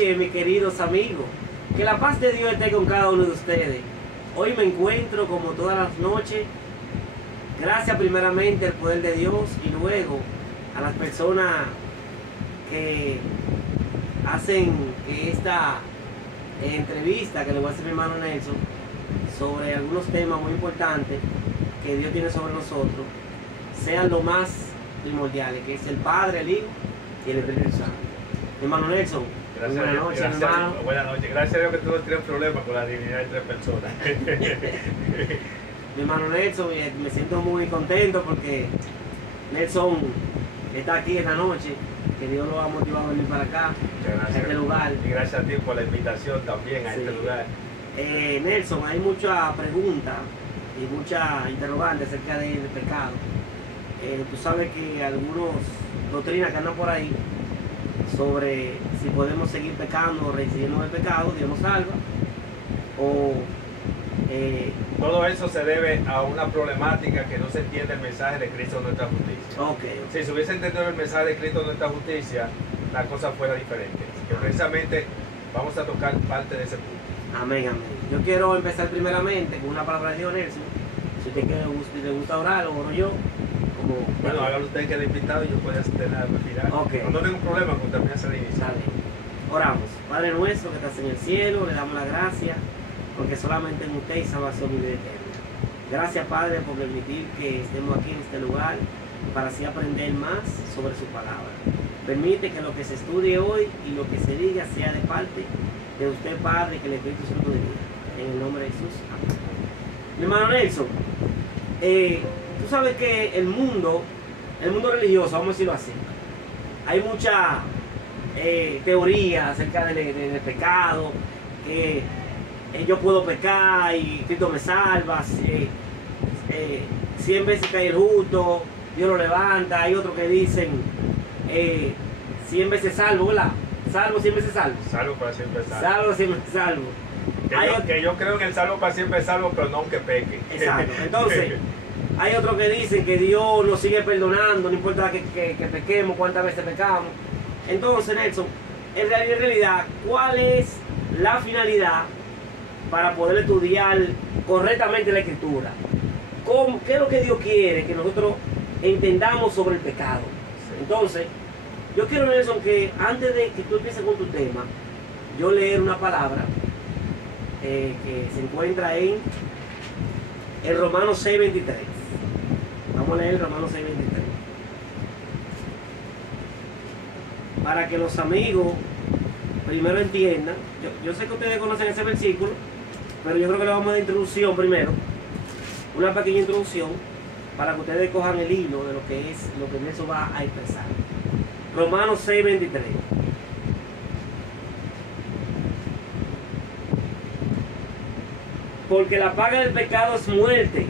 noches, mis queridos amigos. Que la paz de Dios esté con cada uno de ustedes. Hoy me encuentro como todas las noches. Gracias primeramente al poder de Dios y luego a las personas que hacen que esta entrevista que le voy a hacer a mi hermano Nelson sobre algunos temas muy importantes que Dios tiene sobre nosotros sean lo más primordiales, que es el Padre, el Hijo y el Espíritu Santo. Mi hermano Nelson, buenas noches, hermano. Buenas noches, gracias a Dios que tú no tienes problemas con la divinidad de tres personas. Mi hermano Nelson, me siento muy contento porque Nelson está aquí esta noche, que Dios lo ha motivado a venir para acá, a este lugar. Y gracias a ti por la invitación también a este lugar. Nelson, hay mucha pregunta y mucha interrogante acerca del pecado. Tú sabes que algunos doctrinas que andan por ahí sobre si podemos seguir pecando o reincidiendo en el pecado, Dios nos salva, o todo eso se debe a una problemática que no se entiende el mensaje de Cristo de nuestra justicia. Okay. Si se hubiese entendido el mensaje de Cristo de nuestra justicia, la cosa fuera diferente. Así que precisamente vamos a tocar parte de ese punto. Amén, amén. Yo quiero empezar primeramente con una palabra de Dios, Nelson. Si usted le gusta orar, o oro yo. Bueno, hágalo usted que le invitado y yo puedo tener algo al final. Okay. No tengo problema con terminar ese inicio. Oramos. Padre nuestro que estás en el cielo, le damos la gracia porque solamente en usted hay salvación y vida eterna. Gracias, Padre, por permitir que estemos aquí en este lugar para así aprender más sobre su palabra. Permite que lo que se estudie hoy y lo que se diga sea de parte de usted, Padre, que el Espíritu Santo divina. En el nombre de Jesús. Amén. Mi hermano Nelson, tú sabes que el mundo religioso, vamos a decirlo así, hay mucha teoría acerca del pecado, que yo puedo pecar y Cristo me salva, 100 veces cae el justo, Dios lo levanta. Hay otros que dicen 100 veces salvo, ¿verdad? Salvo, 100 veces salvo. Salvo para siempre salvo. Salvo, siempre salvo. Que yo creo en el salvo para siempre salvo, pero no aunque peque. Exacto. Entonces, hay otros que dicen que Dios nos sigue perdonando, no importa que pequemos, cuántas veces pecamos. Entonces, Nelson, en realidad, ¿cuál es la finalidad para poder estudiar correctamente la Escritura? ¿Qué es lo que Dios quiere que nosotros entendamos sobre el pecado? Sí. Entonces, yo quiero, Nelson, que antes de que tú empieces con tu tema, yo leer una palabra que se encuentra en el Romanos 6:23. Vamos a leer el Romanos 6:23. Para que los amigos primero entiendan. Yo sé que ustedes conocen ese versículo, pero yo creo que le vamos a dar introducción primero. Una pequeña introducción para que ustedes cojan el hilo de lo que Nelson va a expresar. Romanos 6:23. Porque la paga del pecado es muerte,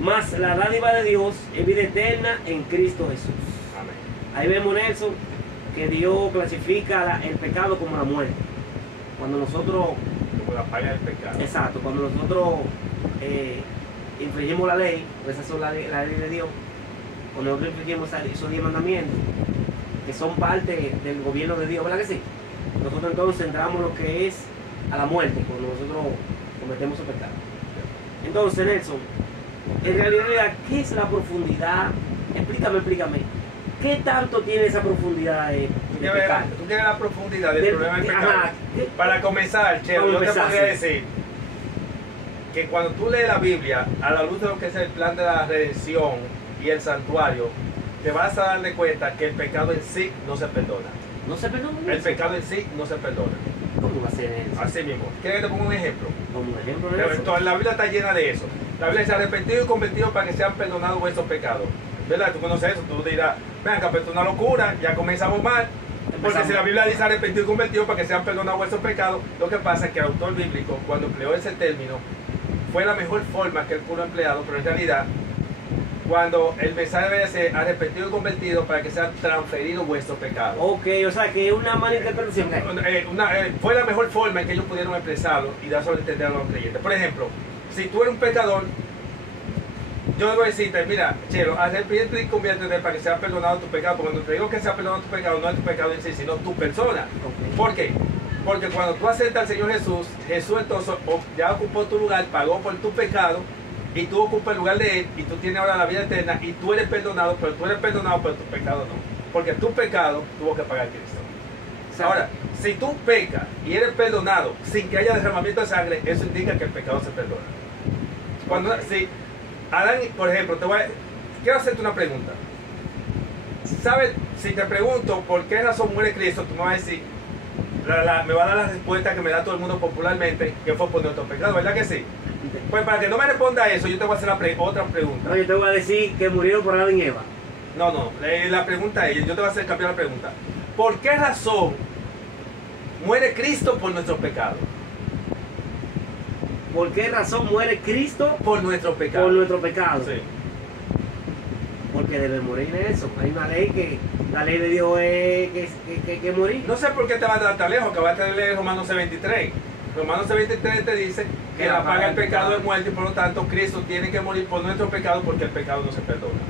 mas la dádiva de Dios es vida eterna en Cristo Jesús. Amén. Ahí vemos, Nelson, que Dios clasifica el pecado como la muerte. Cuando nosotros... Como la paga del pecado. Exacto, cuando nosotros infringimos la ley, pues esa es la ley de Dios. Cuando nosotros infringimos esos 10 mandamientos, que son parte del gobierno de Dios, ¿verdad que sí? Nosotros entonces entramos lo que es a la muerte, cuando nosotros cometemos el pecado. Entonces, Nelson, en realidad, ¿qué es la profundidad? Explícame. ¿Qué tanto tiene esa profundidad de pecado? ¿Tú quieres la profundidad del problema del pecado? Para comenzar, Cheo, yo te podría decir que cuando tú lees la Biblia, a la luz de lo que es el plan de la redención y el santuario, te vas a dar cuenta que el pecado en sí no se perdona. ¿No se perdona? El pecado en sí no se perdona. ¿Cómo va a ser eso? Así mismo. ¿Quieres que te ponga un ejemplo? ¿Como un ejemplo de eso? La Biblia está llena de eso. La Biblia dice arrepentido y convertido para que sean perdonados vuestros pecados. ¿Verdad? Tú conoces eso, tú dirás, venga, pero esto es una locura, ya comenzamos mal. Porque si la Biblia dice arrepentido y convertido para que sean perdonados vuestros pecados, lo que pasa es que el autor bíblico, cuando empleó ese término, fue la mejor forma que él pudo empleado, pero en realidad, cuando el mensaje debe ser arrepentido y convertido para que sean transferidos vuestros pecados. Ok, o sea que es una mala interpretación. Fue la mejor forma en que ellos pudieron expresarlo y dárselo a entender a los creyentes. Por ejemplo, si tú eres un pecador, yo debo decirte, mira, Chelo, arrepiéntete y conviértete para que sea perdonado tu pecado. Porque cuando te digo que sea perdonado tu pecado, no es tu pecado en sí, sino tu persona. Okay. ¿Por qué? Porque cuando tú aceptas al Señor Jesús, Jesús entonces ya ocupó tu lugar, pagó por tu pecado, y tú ocupas el lugar de Él, y tú tienes ahora la vida eterna, y tú eres perdonado, pero tu pecado no. Porque tu pecado tuvo que pagar Cristo. Ahora, si tú pecas y eres perdonado sin que haya derramamiento de sangre, eso indica que el pecado se perdona. Cuando, si Adán, por ejemplo, quiero hacerte una pregunta. ¿Sabes? Si te pregunto por qué razón muere Cristo, tú me vas a decir, me va a dar la respuesta que me da todo el mundo popularmente, que fue por nuestro pecado, ¿verdad que sí? Pues para que no me responda eso, yo te voy a hacer otra pregunta. No, yo te voy a decir que murieron por Adán y Eva. No, la pregunta es, yo te voy a hacer cambiar la pregunta. ¿Por qué razón muere Cristo por nuestros pecados? ¿Por qué razón muere Cristo Por nuestros pecados. por nuestro pecado? Sí. Porque debe morir en eso. Hay una ley que, la ley de Dios es que morir. No sé por qué te vas a dar tan lejos, que vas a leer Romanos 6:23. Romanos 6:23 te dice que la paga del pecado es muerte y por lo tanto Cristo tiene que morir por nuestro pecado porque el pecado no se perdona.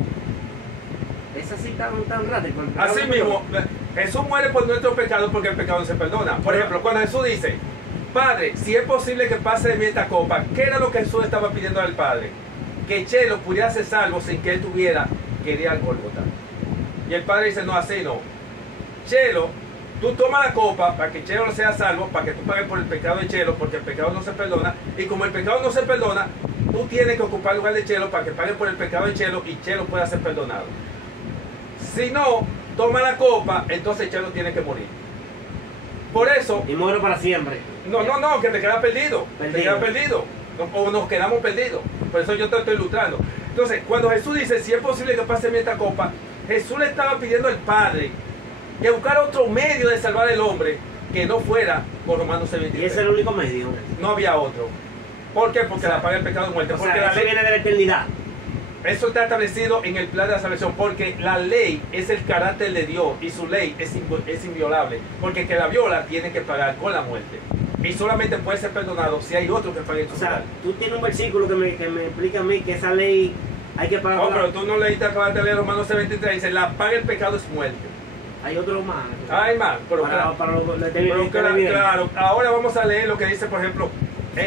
Es así tan radical. Así mismo, Jesús muere por nuestro pecado porque el pecado no se perdona. Por ejemplo, cuando Jesús dice, Padre, si es posible que pase de mí esta copa, ¿qué era lo que Jesús estaba pidiendo al Padre? Que Chelo pudiera ser salvo sin que él tuviera que ir al Gólgota. Y el Padre dice, no, así no. Chelo, tú tomas la copa para que Chelo sea salvo, para que tú pagues por el pecado de Chelo, porque el pecado no se perdona. Y como el pecado no se perdona, tú tienes que ocupar el lugar de Chelo para que pague por el pecado de Chelo y Chelo pueda ser perdonado. Si no, toma la copa, entonces Chelo tiene que morir. Por eso... Y muero para siempre. No, que te queda perdido. Te queda perdido. O nos quedamos perdidos. Por eso yo te estoy ilustrando. Entonces, cuando Jesús dice, si es posible que pase esta copa, Jesús le estaba pidiendo al Padre que buscara otro medio de salvar al hombre que no fuera por Romanos 6:23. Y ese es el único medio. No había otro. ¿Por qué? Porque la paga del pecado es muerte. Porque eso viene de la eternidad. Eso está establecido en el plan de la salvación, porque la ley es el carácter de Dios y su ley es inviolable. Porque el que la viola tiene que pagar con la muerte. Y solamente puede ser perdonado si hay otro que pague en su lugar. Tú tienes un versículo que me explica a mí que esa ley hay que pagar. No, pero tú no leíste, acabaste de leer Romanos 6:23, dice, la paga del pecado es muerte. Hay otro más. Hay más, pero claro, ahora vamos a leer lo que dice, por ejemplo,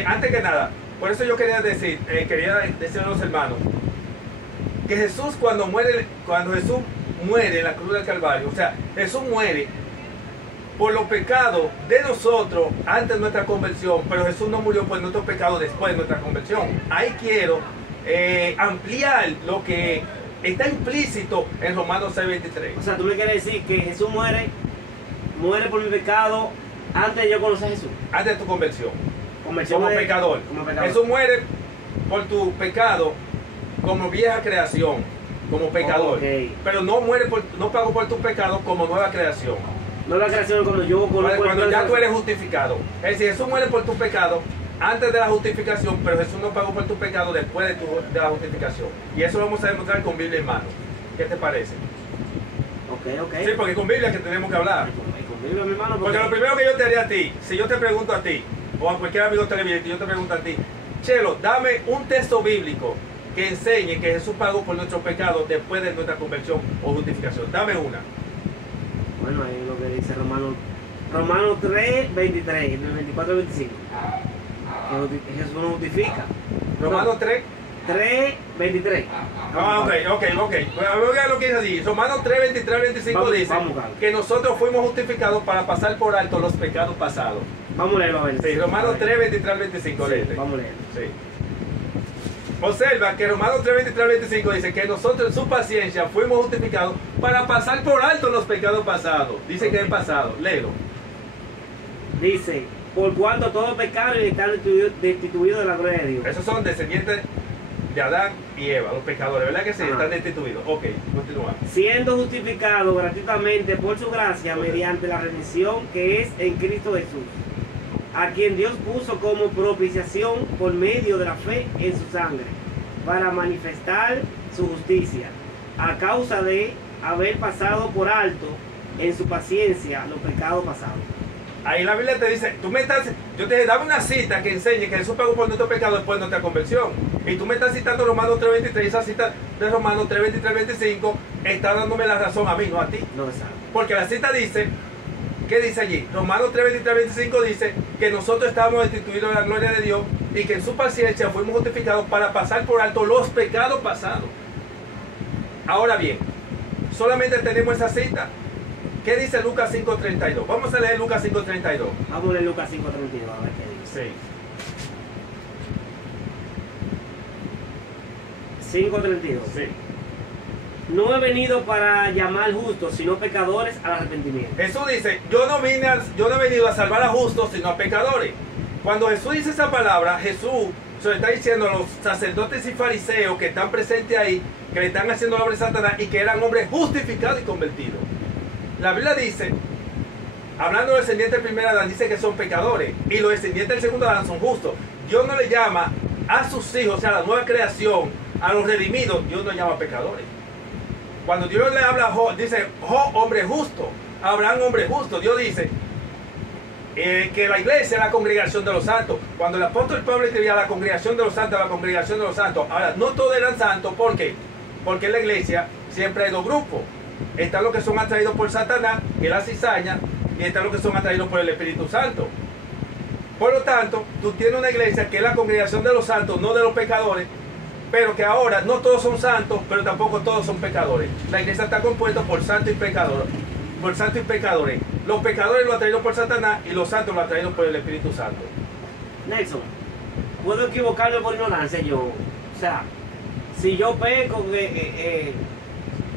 antes que nada, por eso yo quería decir a los hermanos, que Jesús cuando Jesús muere en la cruz del Calvario, o sea, Jesús muere por los pecados de nosotros antes de nuestra conversión, pero Jesús no murió por nuestros pecados después de nuestra conversión. Ahí quiero ampliar lo que está implícito en Romanos 6:23. O sea, tú me quieres decir que Jesús muere por mi pecado antes de yo conocer a Jesús. Antes de tu conversión. Como pecador. Jesús muere por tu pecado como vieja creación, como pecador. Okay. Pero no pagó por tu pecado como nueva creación. Nueva creación cuando yo conozco. Cuando ya tú eres justificado. Es decir, Jesús muere por tu pecado antes de la justificación, pero Jesús no pagó por tu pecado después de la justificación. Y eso lo vamos a demostrar con Biblia en mano. ¿Qué te parece? Ok. Sí, porque con Biblia es que tenemos que hablar. Con Biblia, mi hermano. Porque lo primero que yo te haría a ti, si yo te pregunto a ti, o a cualquier amigo televidente, yo te pregunto a ti, Chelo, dame un texto bíblico que enseñe que Jesús pagó por nuestros pecados después de nuestra conversión o justificación. Dame una. Bueno, ahí es lo que dice Romanos 3:23, del 24 al 25. Que Jesús nos justifica. Romanos 3:23. Ok. Oiga lo que dice así. Romanos 3:23 al 25 dice que nosotros fuimos justificados para pasar por alto los pecados pasados. Vamos a leerlo a ver. Sí, Romanos 3:23 al 25. Sí, vamos a leerlo. Sí. Observa que Romanos 3:23 al 25 dice que nosotros en su paciencia fuimos justificados para pasar por alto los pecados pasados. Dice que es pasado. Léelo. Dice, por cuanto todos pecaron y están destituidos de la gloria de Dios. Esos son descendientes de Adán y Eva, los pecadores, ¿verdad que sí? Están destituidos. Ok, continúa. Siendo justificados gratuitamente por su gracia mediante la redención que es en Cristo Jesús, a quien Dios puso como propiciación por medio de la fe en su sangre, para manifestar su justicia, a causa de haber pasado por alto en su paciencia los pecados pasados. Ahí la Biblia te dice, yo te daba una cita que enseñe que Jesús pagó por nuestro pecado después de nuestra conversión. Y tú me estás citando Romanos 3:23, esa cita de Romanos 3:23 al 25 está dándome la razón a mí, no a ti. No, exacto. Porque la cita dice ¿Qué dice allí? Romanos 3, 23, 25 dice que nosotros estábamos destituidos de la gloria de Dios y que en su paciencia fuimos justificados para pasar por alto los pecados pasados. Ahora bien, solamente tenemos esa cita. ¿Qué dice Lucas 5:32? Vamos a leer Lucas 5:32. Vamos a leer Lucas 5:32, a ver qué dice. Sí. 5:32. Sí. No he venido para llamar justos, sino pecadores al arrepentimiento. Jesús dice, yo no he venido a salvar a justos, sino a pecadores. Cuando Jesús dice esa palabra, Jesús se lo está diciendo a los sacerdotes y fariseos que están presentes ahí, que le están haciendo la obra de Satanás y que eran hombres justificados y convertidos. La Biblia dice, hablando de los descendientes del primer Adán, dice que son pecadores y los descendientes del segundo Adán son justos. Dios no le llama a sus hijos, o sea, a la nueva creación, a los redimidos, Dios no llama pecadores. Cuando Dios le habla a Job, dice, Job, hombre justo, Abraham, hombre justo. Dios dice que la iglesia es la congregación de los santos. Cuando el apóstol Pablo escribía la congregación de los santos, la congregación de los santos. Ahora, no todos eran santos, ¿por qué? Porque en la iglesia siempre hay dos grupos. Están los que son atraídos por Satanás, que es la cizaña, y están los que son atraídos por el Espíritu Santo. Por lo tanto, tú tienes una iglesia que es la congregación de los santos, no de los pecadores, pero que ahora no todos son santos, pero tampoco todos son pecadores. La iglesia está compuesta por santos y pecadores. Por santos y pecadores. Los pecadores lo atraídos por Satanás y los santos lo atraídos por el Espíritu Santo. Nelson, ¿puedo equivocarme por ignorancia yo? O sea, si yo peco...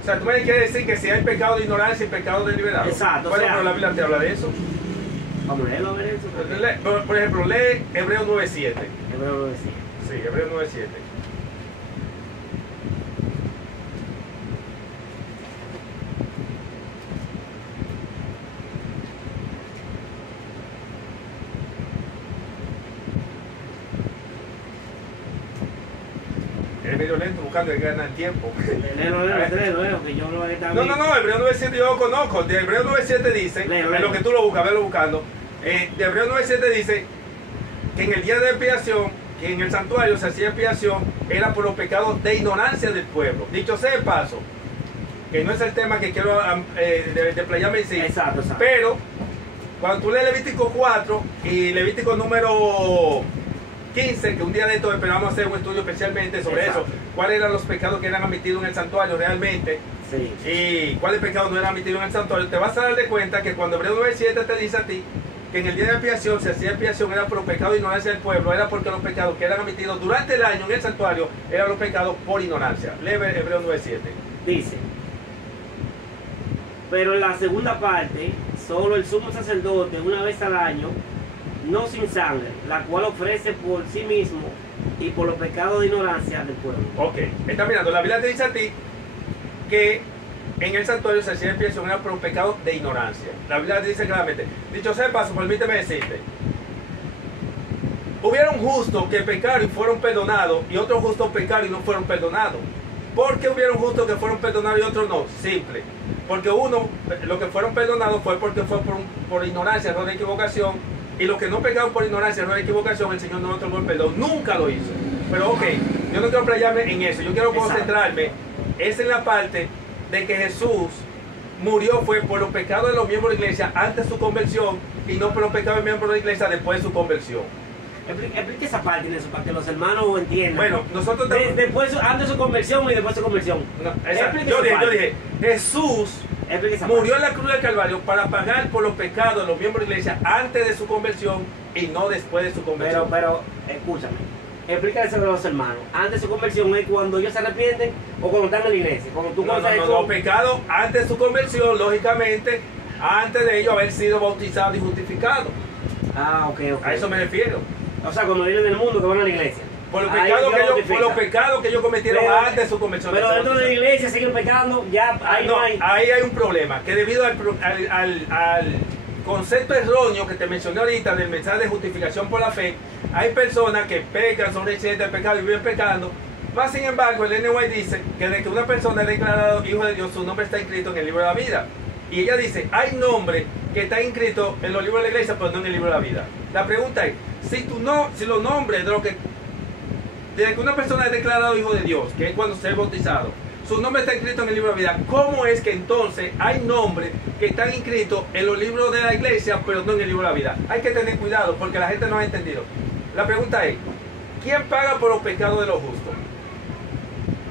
O sea, tú me quieres decir que si hay pecado de ignorancia y pecado deliberado. Exacto. Bueno, o sea, pero la Biblia te habla de eso. Vamos a leerlo, a ver eso. Por ejemplo, lee Hebreos 9:7. Hebreo 9:7. Sí, Hebreos 9:7. Es medio lento buscando que gana el tiempo. Léelo, que yo lo voy a estar bien. No, Hebreo 9:7 yo lo conozco. De Hebreo 9:7 dice, en lo que tú lo buscas, velo buscando. De Hebreo 9:7 dice que en el día de expiación, que en el santuario se hacía expiación, era por los pecados de ignorancia del pueblo. Dicho sea de paso, que no es el tema que quiero desplayarme en sí. Exacto. Pero, cuando tú lees Levítico 4 y Levítico número 15, que un día de esto esperamos hacer un estudio especialmente sobre eso, cuáles eran los pecados que eran admitidos en el santuario realmente, sí, y cuáles pecados no eran admitidos en el santuario, te vas a dar de cuenta que cuando Hebreo 9:7 te dice a ti que en el día de expiación se hacía expiación era por los pecados de ignorancia del pueblo, era porque los pecados que eran admitidos durante el año en el santuario eran los pecados por ignorancia. Lee Hebreo 9:7. Dice, pero en la segunda parte, solo el sumo sacerdote una vez al año, no sin sangre, la cual ofrece por sí mismo y por los pecados de ignorancia del pueblo. Ok, está mirando, la Biblia te dice a ti que en el santuario se hacía expiación era por los pecados de ignorancia. La Biblia te dice claramente. Dicho sea de paso, permíteme decirte, hubieron justos que pecaron y fueron perdonados, y otros justos pecaron y no fueron perdonados. ¿Por qué hubieron justos que fueron perdonados y otros no? Simple. Porque uno, los que fueron perdonados fue porque fue por ignorancia, error de equivocación, y los que no pecaron por ignorancia, error de equivocación, el Señor no otorgó el perdón. Nunca lo hizo. Pero ok, yo no quiero playarme en eso, yo quiero concentrarme, es en la parte de que Jesús murió fue por los pecados de los miembros de la iglesia antes de su conversión y no por los pecados de los miembros de la iglesia después de su conversión. Explique esa parte, Nelson, para que los hermanos entiendan. Bueno, nosotros después, antes de su conversión y después de su conversión. No, yo dije, Jesús murió en la cruz del Calvario para pagar por los pecados de los miembros de la iglesia antes de su conversión y no después de su conversión. Pero escúchame, explícale eso a los hermanos. Antes de su conversión es cuando ellos se arrepienten o cuando están en la iglesia. Cuando tú los pecados antes de su conversión, lógicamente, antes de ellos haber sido bautizados y justificados. Ok. A eso me refiero. O sea, cuando vienen del mundo que van a la iglesia. Por los pecados que ellos cometieron antes de su conversión. Pero dentro de la iglesia siguen pecando, ya ahí no hay. Ahí hay un problema, que debido al concepto erróneo que te mencioné ahorita del mensaje de justificación por la fe, hay personas que pecan, son recientes del pecado y viven pecando. Más sin embargo, el N. White dice que de que una persona es declarado hijo de Dios, su nombre está inscrito en el libro de la vida. Y ella dice, hay nombres que están inscritos en los libros de la iglesia, pero no en el libro de la vida. La pregunta es, si los nombres de lo que desde que una persona es declarado hijo de Dios, que es cuando se ha bautizado, su nombre está inscrito en el libro de la vida. ¿Cómo es que entonces hay nombres que están inscritos en los libros de la iglesia, pero no en el libro de la vida? Hay que tener cuidado porque la gente no ha entendido. La pregunta es, ¿quién paga por los pecados de los justos?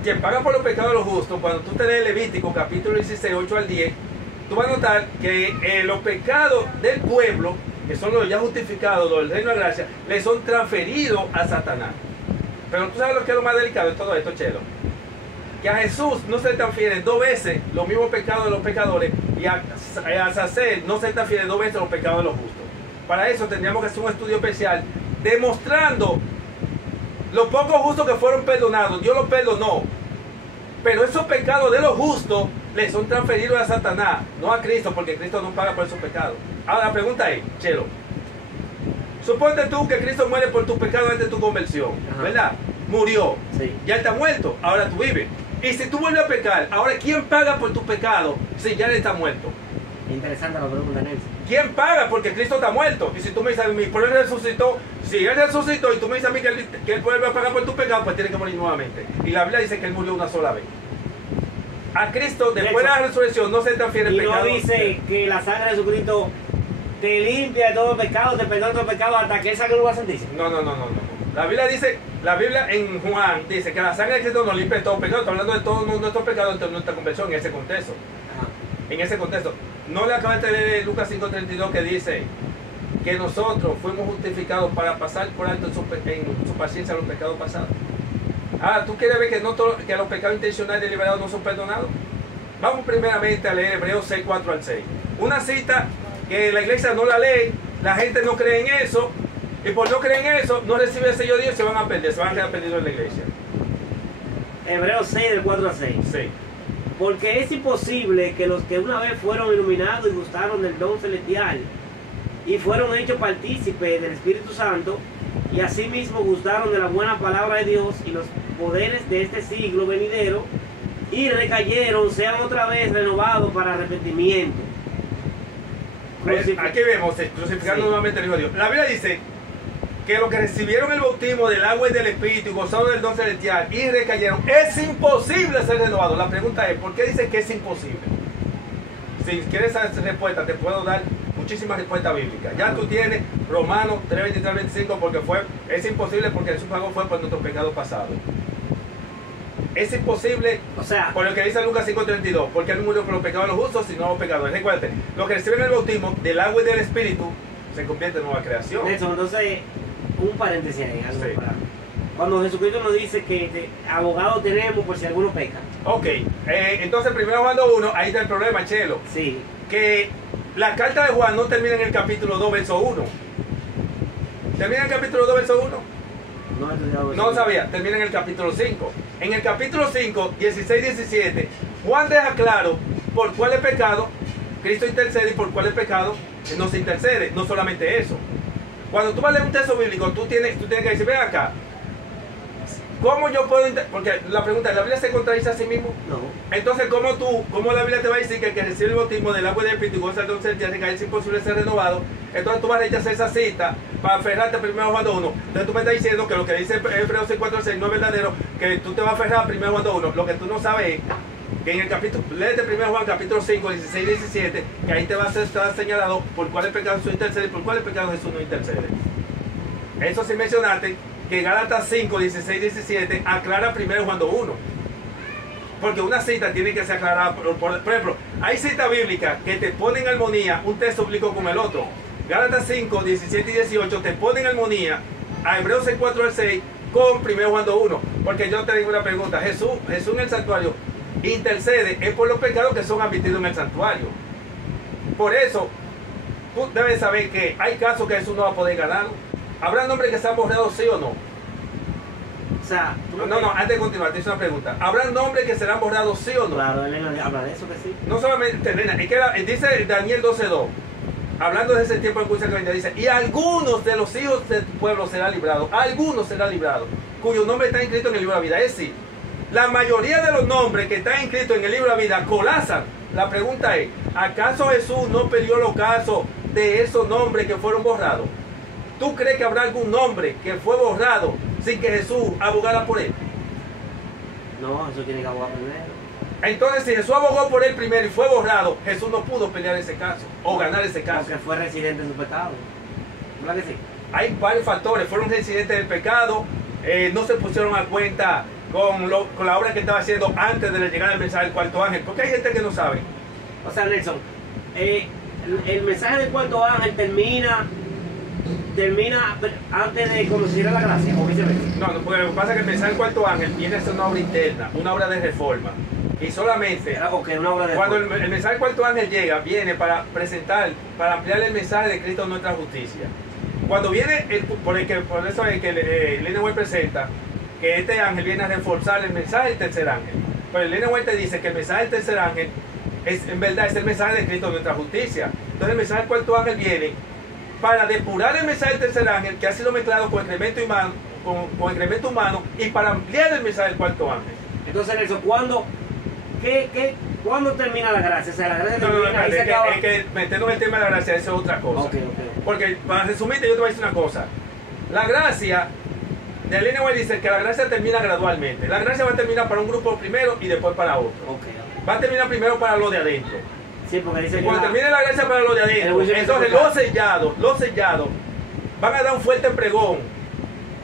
Quien paga por los pecados de los justos, cuando tú te lees Levítico capítulo 16, 8 al 10, tú vas a notar que los pecados del pueblo, que son los ya justificados, los del reino de gracia, le son transferidos a Satanás. Pero tú sabes lo que es lo más delicado de todo esto, Chelo. Que a Jesús no se le transfieren 2 veces los mismos pecados de los pecadores y a Sacer no se le transfieren 2 veces los pecados de los justos. Para eso tendríamos que hacer un estudio especial demostrando los pocos justos que fueron perdonados. Dios los perdonó. Pero esos pecados de los justos le son transferidos a Satanás, no a Cristo, porque Cristo no paga por esos pecados. Ahora la pregunta es, Chelo, suponte tú que Cristo muere por tus pecados antes de tu conversión, ¿verdad? Murió, Sí. ya está muerto, ahora tú vives. Y si tú vuelves a pecar, ahora ¿quién paga por tus pecados si ya él está muerto? Interesante la pregunta, Nelson. ¿Quién paga? Porque Cristo está muerto. Y si tú me dices a mí, pero él resucitó, si él resucitó y tú me dices a mí que él vuelve a pagar por tu pecado, pues tiene que morir nuevamente. Y la Biblia dice que él murió una sola vez. A Cristo, después de la resurrección, no se transfiere el Y pecado. no dice que la sangre de Jesucristo te limpia de todo pecado, te perdona todo pecado hasta que esa cruz va a sentirse. No. La Biblia en Juan dice que la sangre de Cristo nos limpia de todo pecado. Está hablando de todos nuestros pecados en nuestra conversión en ese contexto. En ese contexto. No le acabas de leer Lucas 5:32 que dice que nosotros fuimos justificados para pasar por alto en su paciencia los pecados pasados. ¿Tú quieres ver que, que los pecados intencionales deliberados no son perdonados? Vamos primeramente a leer Hebreos 6, 4 al 6. Una cita que la iglesia no la lee, la gente no cree en eso, y por no creer en eso, no reciben el sello de Dios y se van a perder, se van a quedar perdidos en la iglesia. Hebreos 6, del 4 al 6. Sí. Porque es imposible que los que una vez fueron iluminados y gustaron del don celestial y fueron hechos partícipes del Espíritu Santo y asimismo gustaron de la buena palabra de Dios y los poderes de este siglo venidero y recayeron, sean otra vez renovados para arrepentimiento. Aquí vemos, crucificando nuevamente el Hijo de Dios. La Biblia dice que los que recibieron el bautismo del agua y del Espíritu y gozaron del don celestial y recayeron, es imposible ser renovado. La pregunta es, ¿por qué dice que es imposible? Si quieres esa respuesta, te puedo dar muchísimas respuestas bíblicas. Ya tú tienes Romanos 3, 23, 25, porque es imposible porque Jesús pagó fue por nuestros pecados pasados. Es imposible, O sea, por lo que dice Lucas 5:32, porque él murió por los pecados de los justos y no los pecadores. Recuerden, los que reciben el bautismo del agua y del Espíritu se convierten en nueva creación. Nelson, entonces, un paréntesis ahí. Algo Sí. para- Cuando Jesucristo nos dice que abogado tenemos por si alguno peca. Ok, entonces primero Juan 2:1, ahí está el problema, Chelo. Sí. Que la carta de Juan no termina en el capítulo 2, verso 1. ¿Termina en el capítulo 2, verso 1? No he estudiado No eso. lo sabía, termina en el capítulo 5. En el capítulo 5, 16, 17, Juan deja claro por cuál es pecado, Cristo intercede y por cuál es pecado, no se intercede. No solamente eso. Cuando tú vas a leer un texto bíblico, tú tienes que decir, ven acá, ¿cómo yo puedo porque la pregunta es, ¿la Biblia se contradice a sí mismo? No. Entonces, ¿cómo la Biblia te va a decir que el que recibe el bautismo del agua y del Espíritu y goza del don celestial es imposible ser renovado? Entonces tú vas a rechazar esa cita para aferrarte a 1 Juan 2:1. Entonces tú me estás diciendo que lo que dice Hebreos 6, 4 al 6 no es verdadero, que tú te vas a aferrar a 1 Juan 2:1. Lo que tú no sabes es que en el capítulo, léete 1 Juan capítulo 5, 16 y 17, que ahí te va a estar señalado por cuál es pecado Jesús intercede y por cuál es pecado Jesús no intercede. Eso sin mencionarte que Gálatas 5, 16 y 17 aclara 1 Juan 2:1. Porque una cita tiene que ser aclarada. Por ejemplo, hay citas bíblicas que te ponen en armonía un texto bíblico con el otro. Gálatas 5, 17 y 18 te ponen en armonía a Hebreos 6, 4 al 6 con 1 Juan 2:1. Porque yo te digo una pregunta. Jesús en el santuario intercede es por los pecados que son admitidos en el santuario. Por eso, tú debes saber que hay casos que Jesús no va a poder ganar. ¿Habrá nombres que se han borrado, sí o no? O sea, tú No, antes de continuar, te hice una pregunta. ¿Habrá nombres que serán borrados, sí o no? Claro, Elena habla de eso que sí. No solamente, Elena, es que dice Daniel 12:2, hablando de ese tiempo en cuya que dice, y algunos de los hijos del pueblo serán librados, algunos serán librados, cuyo nombre está inscrito en el libro de la vida. Es decir, la mayoría de los nombres que están inscritos en el libro de la vida colapsan. La pregunta es, ¿acaso Jesús no perdió los casos de esos nombres que fueron borrados? ¿Tú crees que habrá algún nombre que fue borrado sin que Jesús abogara por él? No, eso tiene que abogar primero. Entonces, si Jesús abogó por él primero y fue borrado, Jesús no pudo pelear ese caso o ganar ese caso. Porque fue residente en su pecado. ¿Verdad que sí? Hay varios factores. Fueron residentes del pecado, no se pusieron a cuenta con la obra que estaba haciendo antes de llegar al mensaje del cuarto ángel. Porque hay gente que no sabe. O sea, Nelson, el mensaje del cuarto ángel termina antes de conocer la gracia, o viceversa. No, porque lo que pasa es que el mensaje del cuarto ángel viene a ser una obra interna, una obra de reforma. Y solamente Una obra de cuando el mensaje del cuarto ángel llega, viene para presentar, para ampliar el mensaje de Cristo nuestra justicia. Cuando viene, por eso es que Ellen White presenta que este ángel viene a reforzar el mensaje del tercer ángel. Pero Ellen White te dice que el mensaje del tercer ángel en verdad es el mensaje de Cristo nuestra justicia. Entonces el mensaje del cuarto ángel viene para depurar el mensaje del tercer ángel, que ha sido mezclado con excremento humano, y para ampliar el mensaje del cuarto ángel. Entonces, Nelson, ¿cuándo termina la gracia? O sea, la gracia termina, ahí se es acaba. que meternos en el tema de la gracia, eso es otra cosa. Okay. Porque, para resumirte, yo te voy a decir una cosa. La gracia, de Ellen White dice que la gracia termina gradualmente. La gracia va a terminar para un grupo primero y después para otro. Okay. Va a terminar primero para los de adentro. Sí, porque dice y cuando termine la gracia para los de adentro, entonces los sellados van a dar un fuerte pregón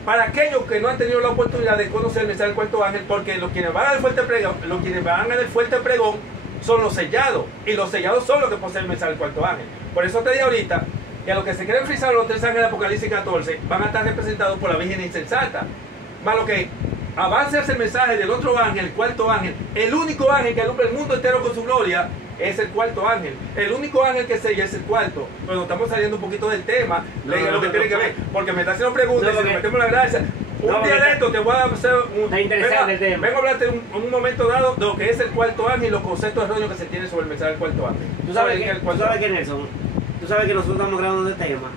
para aquellos que no han tenido la oportunidad de conocer el mensaje del cuarto ángel, porque los quienes van a dar el fuerte pregón son los sellados, y los sellados son los que poseen el mensaje del cuarto ángel. Por eso te digo ahorita que a los que se quieren frisar los tres ángeles de Apocalipsis 14 van a estar representados por la Virgen insensata. Más lo que avance hacia el mensaje del otro ángel, el cuarto ángel, el único ángel que alumbra el mundo entero con su gloria, es el cuarto ángel. El único ángel que sella es el cuarto. Bueno, estamos saliendo un poquito del tema, lo que tiene que ver, porque me está haciendo preguntas y si nos metemos la gracia. Un día de esto te voy a hacer vengo a hablarte en un momento dado de lo que es el cuarto ángel y los conceptos erróneos que se tienen sobre el mensaje del cuarto ángel. Tú sabes que Nelson, tú sabes que nosotros estamos grabando de tema.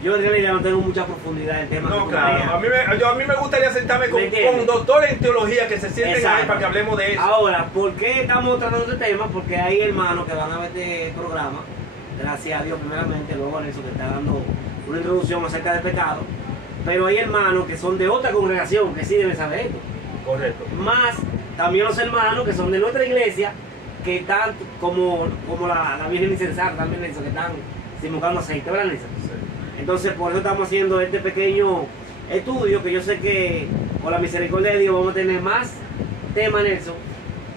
Yo en realidad no tengo mucha profundidad en el tema. No, claro. A mí me gustaría sentarme con doctores en teología que se sienten ahí para que hablemos de eso. Ahora, ¿por qué estamos tratando este tema? Porque hay hermanos que van a ver este programa, gracias a Dios primeramente, luego a Nelson que está dando una introducción acerca del pecado. Pero hay hermanos que son de otra congregación que sí deben saber esto. Correcto. Más también los hermanos que son de nuestra iglesia, que están como la Virgen insensata también, Nelson, que están simulando aceite, ¿verdad, Nelson? Sí. Entonces, por eso estamos haciendo este pequeño estudio, que yo sé que con la misericordia de Dios vamos a tener más temas, Nelson,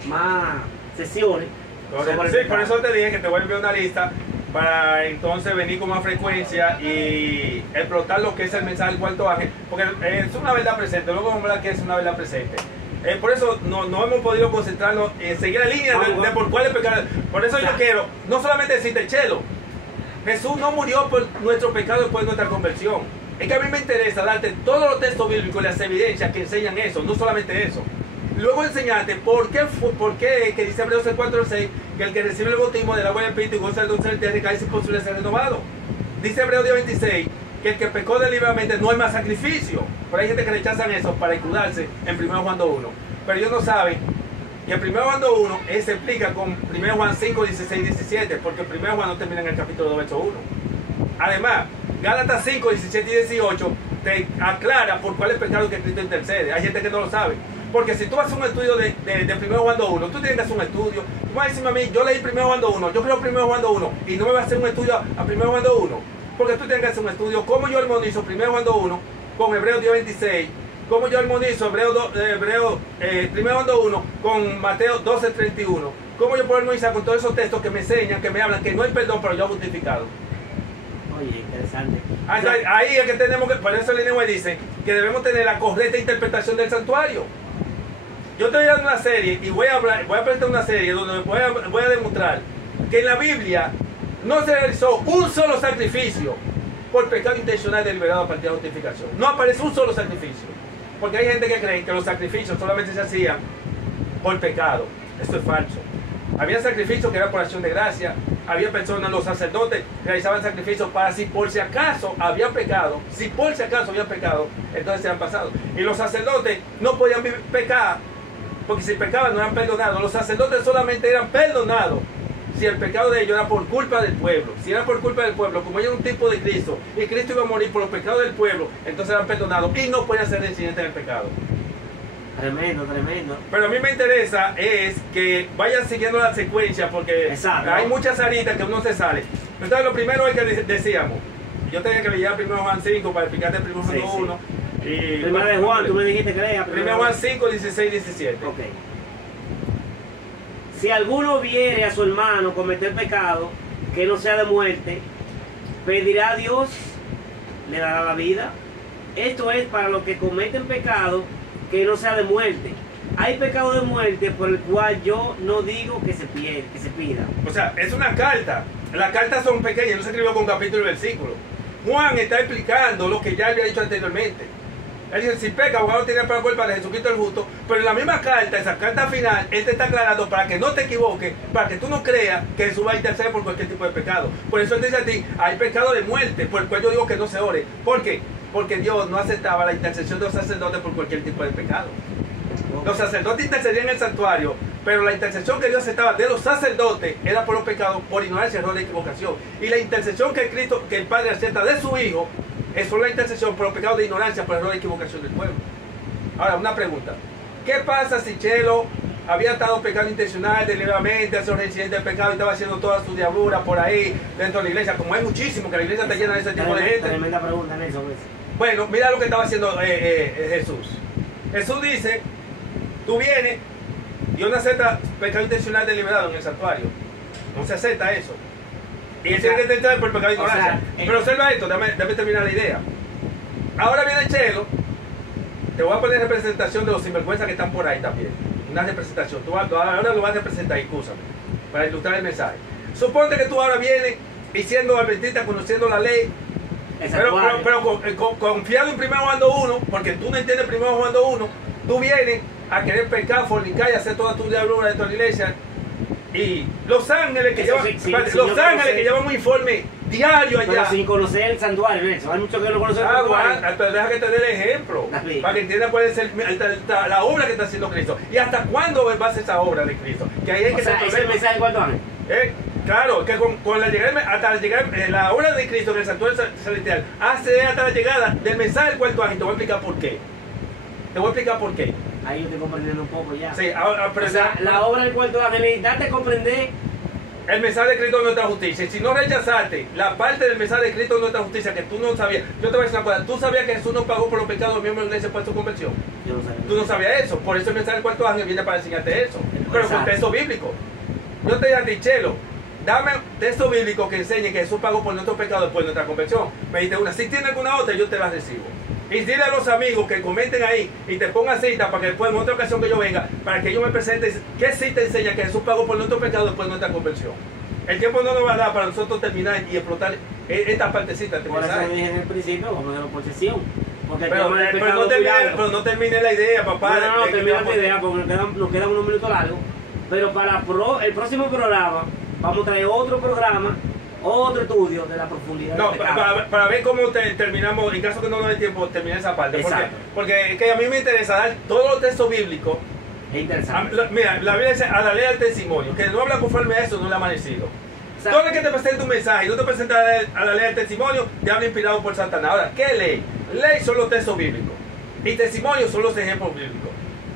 más sesiones. Sí, por eso te dije que te voy a enviar una lista para entonces venir con más frecuencia y explotar lo que es el mensaje del cuarto ángel, porque es una verdad presente, luego vamos a hablar que es una verdad presente. Por eso no hemos podido concentrarnos en seguir la línea de por cuál es pecado. Por eso yo quiero, no solamente decirte, Chelo, Jesús no murió por nuestro pecado después de nuestra conversión. Es que a mí me interesa darte todos los textos bíblicos y las evidencias que enseñan eso, no solamente eso. Luego enseñarte por qué que dice Hebreos 4:6, que el que recibe el bautismo del agua del Espíritu y goza del dulce del tierra recae sin posible ser renovado. Dice Hebreos 10:26, que el que pecó deliberadamente no hay más sacrificio. Pero hay gente que rechazan eso para escudarse en 1 Juan 2:1. Pero ellos no saben que el 1 Juan 2:1 se explica con 1 Juan 5:16-17, porque el 1 Juan no termina en el capítulo 2, verso 1. Además, Gálatas 5:17-18 te aclara por cuál es el pecado que Cristo intercede. Hay gente que no lo sabe. Porque si tú vas a un estudio de 1 Juan 2:1, tú tienes que hacer un estudio. Tú vas a decirme a mí, yo leí 1 Juan 2:1, yo creo 1 Juan 2:1, y no me vas a hacer un estudio a 1 Juan 2:1. Porque tú tienes que hacer un estudio, cómo yo armonizo 1 Juan 2:1 con Hebreos 10:26, cómo yo armonizo 1 Juan 2:1 con Mateo 12:31, cómo yo puedo armonizar con todos esos textos que me enseñan, que me hablan, que no hay perdón, pero yo justificado. Oye, interesante. Ahí es que tenemos que, por eso Ellen White dice que debemos tener la correcta interpretación del santuario. Yo estoy dando una serie y voy a presentar una serie donde voy a demostrar que en la Biblia no se realizó un solo sacrificio por pecado intencional deliberado a partir de la justificación. No aparece un solo sacrificio. Porque hay gente que cree que los sacrificios solamente se hacían por pecado. Esto es falso. Había sacrificios que eran por acción de gracia. Había personas, los sacerdotes realizaban sacrificios para si por si acaso había pecado. Si por si acaso había pecado, entonces se han pasado. Y los sacerdotes no podían pecar, porque si pecaban no eran perdonados. Los sacerdotes solamente eran perdonados si el pecado de ellos era por culpa del pueblo. Si era por culpa del pueblo, como ellos eran un tipo de Cristo, y Cristo iba a morir por los pecados del pueblo, entonces eran perdonados y no podían ser reincidentes en el pecado. Tremendo, tremendo. Pero a mí me interesa es que vayan siguiendo la secuencia porque Exacto. hay muchas aritas que uno se sale. Entonces lo primero es que decíamos, yo tenía que leer primero Juan 5 para explicarte el primero Sí, 1. Y Primera de Juan, tú me dijiste que lea. primero Juan 5, 16, 17. Ok. Si alguno viere a su hermano cometer pecado que no sea de muerte, pedirá a Dios, le dará la vida. Esto es para los que cometen pecado que no sea de muerte. Hay pecado de muerte por el cual yo no digo que se pida. O sea, es una carta. Las cartas son pequeñas, no se escribió con capítulo y versículo. Juan está explicando lo que ya había dicho anteriormente. Él dice, si peca, abogado tiene para culpa de Jesucristo el justo, pero en la misma carta, esa carta final, él te está aclarando para que no te equivoques, para que tú no creas que Jesús va a interceder por cualquier tipo de pecado. Por eso él dice a ti, hay pecado de muerte, por el cual yo digo que no se ore. ¿Por qué? Porque Dios no aceptaba la intercesión de los sacerdotes por cualquier tipo de pecado. Los sacerdotes intercedían en el santuario, pero la intercesión que Dios aceptaba de los sacerdotes era por los pecados, por ignorancia, error y equivocación. Y la intercesión que Cristo, que el Padre acepta de su Hijo, es solo la intercesión por los pecados de ignorancia, por error y equivocación del pueblo. Ahora, una pregunta. ¿Qué pasa si Chelo había estado pecando intencional, deliberadamente, hace un reincidente de pecado y estaba haciendo toda su diablura por ahí, dentro de la iglesia? Como hay muchísimo, que la iglesia está llena de ese tipo de gente. Tremenda pregunta, Nelson. Bueno, mira lo que estaba haciendo Jesús. Jesús dice, tú vienes y uno acepta pecado intencional deliberado en el santuario. No se acepta eso. Y él tiene que entrar por pecado de ignorancia. Pero observa esto, déjame terminar la idea. Ahora viene Chelo, te voy a poner representación de los sinvergüenzas que están por ahí también. Una representación. Ahora lo vas a representar, excúsame, para ilustrar el mensaje. Suponte que tú ahora vienes diciendo adventista, conociendo la ley, pero confiado en 1 Juan 2:1, porque tú no entiendes 1 Juan 2:1, tú vienes a querer pecar, fornicar y hacer toda tu diablura dentro de la iglesia. Y los ángeles que llevan un informe diario allá. Pero sin conocer el santuario, Nelson. Hay muchos que no conocen el santuario. Pero deja que te dé el ejemplo, para que entiendan cuál es la obra que está haciendo Cristo. Y hasta cuándo va a ser esa obra de Cristo. Que ahí hay que ¿Es el mensaje de cuánto ángel? Claro, que con la llegada, hasta la llegada, la obra de Cristo en el santuario celestial, hace hasta la llegada del mensaje del cuarto ángel. Te voy a explicar por qué. Ahí yo estoy comprendiendo un poco ya. Sí, pero la obra del cuarto ángel, date a comprender el mensaje de Cristo de nuestra justicia. Y si no rechazaste la parte del mensaje de Cristo de nuestra justicia que tú no sabías, yo te voy a decir una cosa, tú sabías que Jesús no pagó por los pecados de los miembros de la iglesia por su conversión. Yo no sabía. Tú no sabías eso, por eso el mensaje del cuarto ángel viene para enseñarte eso. Pero con texto bíblico. Yo te dije a ti, Chelo, dame texto bíblico que enseñe que Jesús pagó por nuestros pecados después de nuestra conversión. Me dijiste una, si tiene alguna otra, yo te la recibo. Y dile a los amigos que comenten ahí y te pongan cita para que después en otra ocasión que yo venga, para que yo me presente, que sí te enseña que Jesús pagó por nuestros pecados después de nuestra conversión. El tiempo no nos va a dar para nosotros terminar y explotar esta partecita. Por eso dije en el principio, vamos a hacerlo por sesión. Pero no termine la idea, papá. No termine la idea porque nos quedan unos minutos largos. Pero para el próximo programa, vamos a traer otro programa, otro estudio de la profundidad. No, para ver cómo terminamos, en caso que no nos dé tiempo, terminar esa parte. Porque es que a mí me interesa dar todos los textos bíblicos. Es interesante. Mira, la Biblia dice a la ley del testimonio, que no habla conforme a eso, no le ha amanecido. Todo el que te presenta un mensaje y no te presenta a la ley del testimonio, te habla inspirado por Satanás. Ahora, ¿qué ley? Ley son los textos bíblicos y testimonio son los ejemplos bíblicos.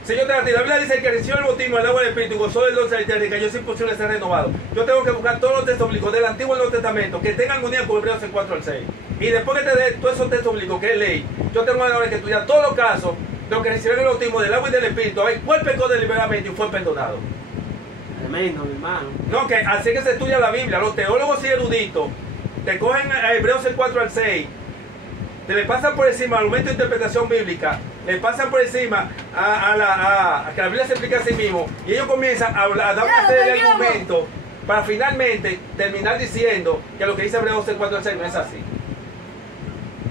Señor, la Biblia dice que recibió el bautismo, el agua del Espíritu, gozó del don celestial y cayó sin posible ser renovado. Yo tengo que buscar todos los textos bíblicos del Antiguo y Nuevo Testamento que tengan armonía con Hebreos 4 al 6. Y después que te dé todos esos textos bíblicos que es ley, yo tengo ahora que estudiar todos los casos de los que recibieron el bautismo del agua y del Espíritu, a ver cuál pecó deliberadamente y fue perdonado. Tremendo, mi hermano. No, que así que se estudia la Biblia. Los teólogos y eruditos te cogen a Hebreos 4 al 6, te le pasan por encima al momento de interpretación bíblica, le pasan por encima a que la Biblia se explica a sí mismo, y ellos comienzan a dar una serie de argumentos para finalmente terminar diciendo que lo que dice Hebreos 4 al 6 no es así.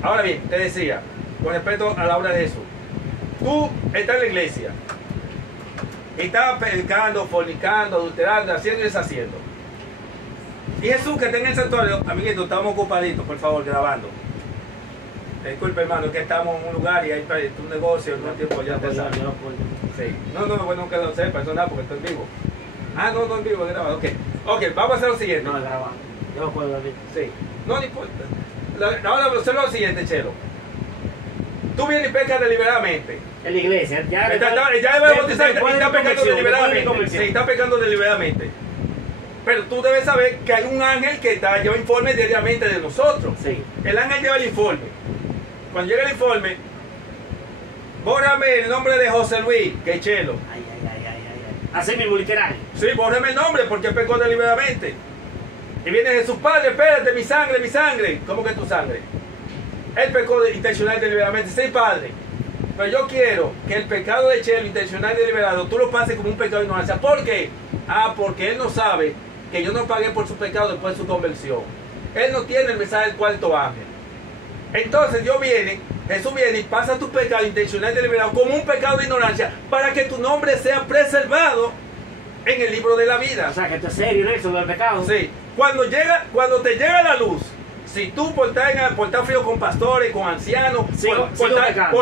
Ahora bien, te decía, con respecto a la obra de Jesús, tú estás en la iglesia y estás pecando, fornicando, adulterando, haciendo y deshaciendo. Y Jesús que está en el santuario, amiguito, estamos ocupaditos, por favor, grabando. Disculpe, hermano, que estamos en un lugar y hay un negocio, no tiempo ya te sabes. Sí. No, bueno que lo sepa, eso nada, porque estoy en vivo. No en vivo, es grabado. Ok, vamos a hacer lo siguiente. No, es grabado. Yo lo puedo ver. Sí. No importa. Ahora, observa lo siguiente, Chelo. Tú vienes y pecas deliberadamente. En la iglesia, ya Ya debe bautizar y está pecando deliberadamente. Sí, está pecando deliberadamente. Pero tú debes saber que hay un ángel que lleva informe diariamente de nosotros. Sí. El ángel lleva el informe. Cuando llega el informe, bórrame el nombre de José Luis, que es Chelo. Ay. Así mismo, literal. Sí, bórrame el nombre porque pecó deliberadamente. Y viene Jesús, Padre, espérate, mi sangre, mi sangre. ¿Cómo que tu sangre? Él pecó intencional y deliberadamente. Sí, Padre. Pero yo quiero que el pecado de Chelo, intencional y deliberado, tú lo pases como un pecado de ignorancia. ¿Por qué? Porque él no sabe que yo no pagué por su pecado después de su conversión. Él no tiene el mensaje del cuarto ángel. Entonces Jesús viene y pasa tu pecado intencional y deliberado como un pecado de ignorancia para que tu nombre sea preservado en el libro de la vida. O sea, que esto es serio, ¿no? Eso del pecado. Sí. Cuando te llega la luz, si tú por estar frío con pastores, con ancianos, por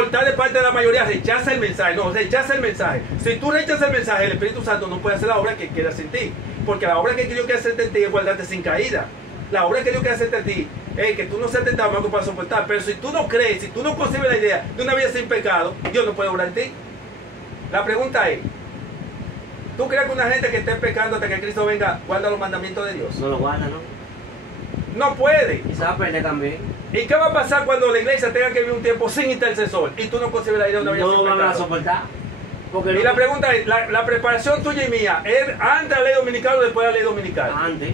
estar de parte de la mayoría, rechaza el mensaje. No, rechaza el mensaje. Si tú rechazas el mensaje, el Espíritu Santo no puede hacer la obra que quiere hacer en ti. Porque la obra que Dios quiere hacer en ti es guardarte sin caída. La obra que Dios quiere hacer en ti es que tú no seas tentado más que para soportar. Pero si tú no crees, si tú no concibes la idea de una vida sin pecado, Dios no puede obrar en ti. La pregunta es, ¿tú crees que una gente que esté pecando hasta que Cristo venga guarda los mandamientos de Dios? No lo guarda, ¿no? No puede. Y se va a perder también. ¿Y qué va a pasar cuando la iglesia tenga que vivir un tiempo sin intercesor y tú no concibes la idea de una vida sin pecado? No van a soportar. Y la pregunta es, la preparación tuya y mía, ¿es antes de la ley dominical o después de la ley dominical? Antes.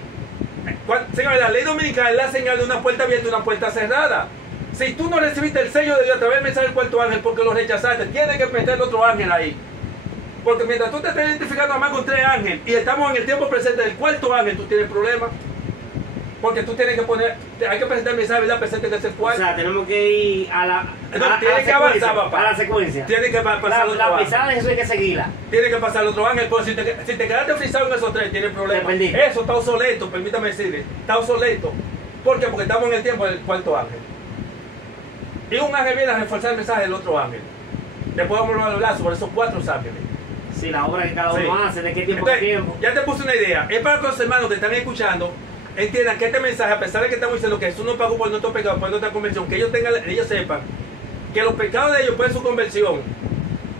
Señores, la ley dominical es la señal de una puerta abierta y una puerta cerrada. Si tú no recibiste el sello de Dios a través del mensaje del cuarto ángel porque lo rechazaste, tienes que meter otro ángel ahí. Porque mientras tú te estás identificando más con 3 ángeles y estamos en el tiempo presente del cuarto ángel, tú tienes problemas. Porque tú tienes que hay que presentar el mensaje, ¿verdad? Presente que es el cuarto. O sea, tenemos que ir a la tienes que avanzar, papá. A la secuencia. Tienes que pasar la pisada de Jesús hay que seguirla. Tienes que pasar al otro ángel, porque si te quedaste frisado en esos 3, tienes problemas. Eso está obsoleto, permítame decirle. Está obsoleto. ¿Por qué? Porque estamos en el tiempo del cuarto ángel. Y un ángel viene a reforzar el mensaje del otro ángel. Después vamos a hablar sobre esos 4 ángeles. Sí, la obra que cada uno hace, de qué tiempo a qué tiempo. Ya te puse una idea. Es para que los hermanos que están escuchando entiendan que este mensaje, a pesar de que estamos diciendo que Jesús no pagó por nuestros pecados, por nuestra conversión, que ellos sepan que los pecados de ellos por su conversión,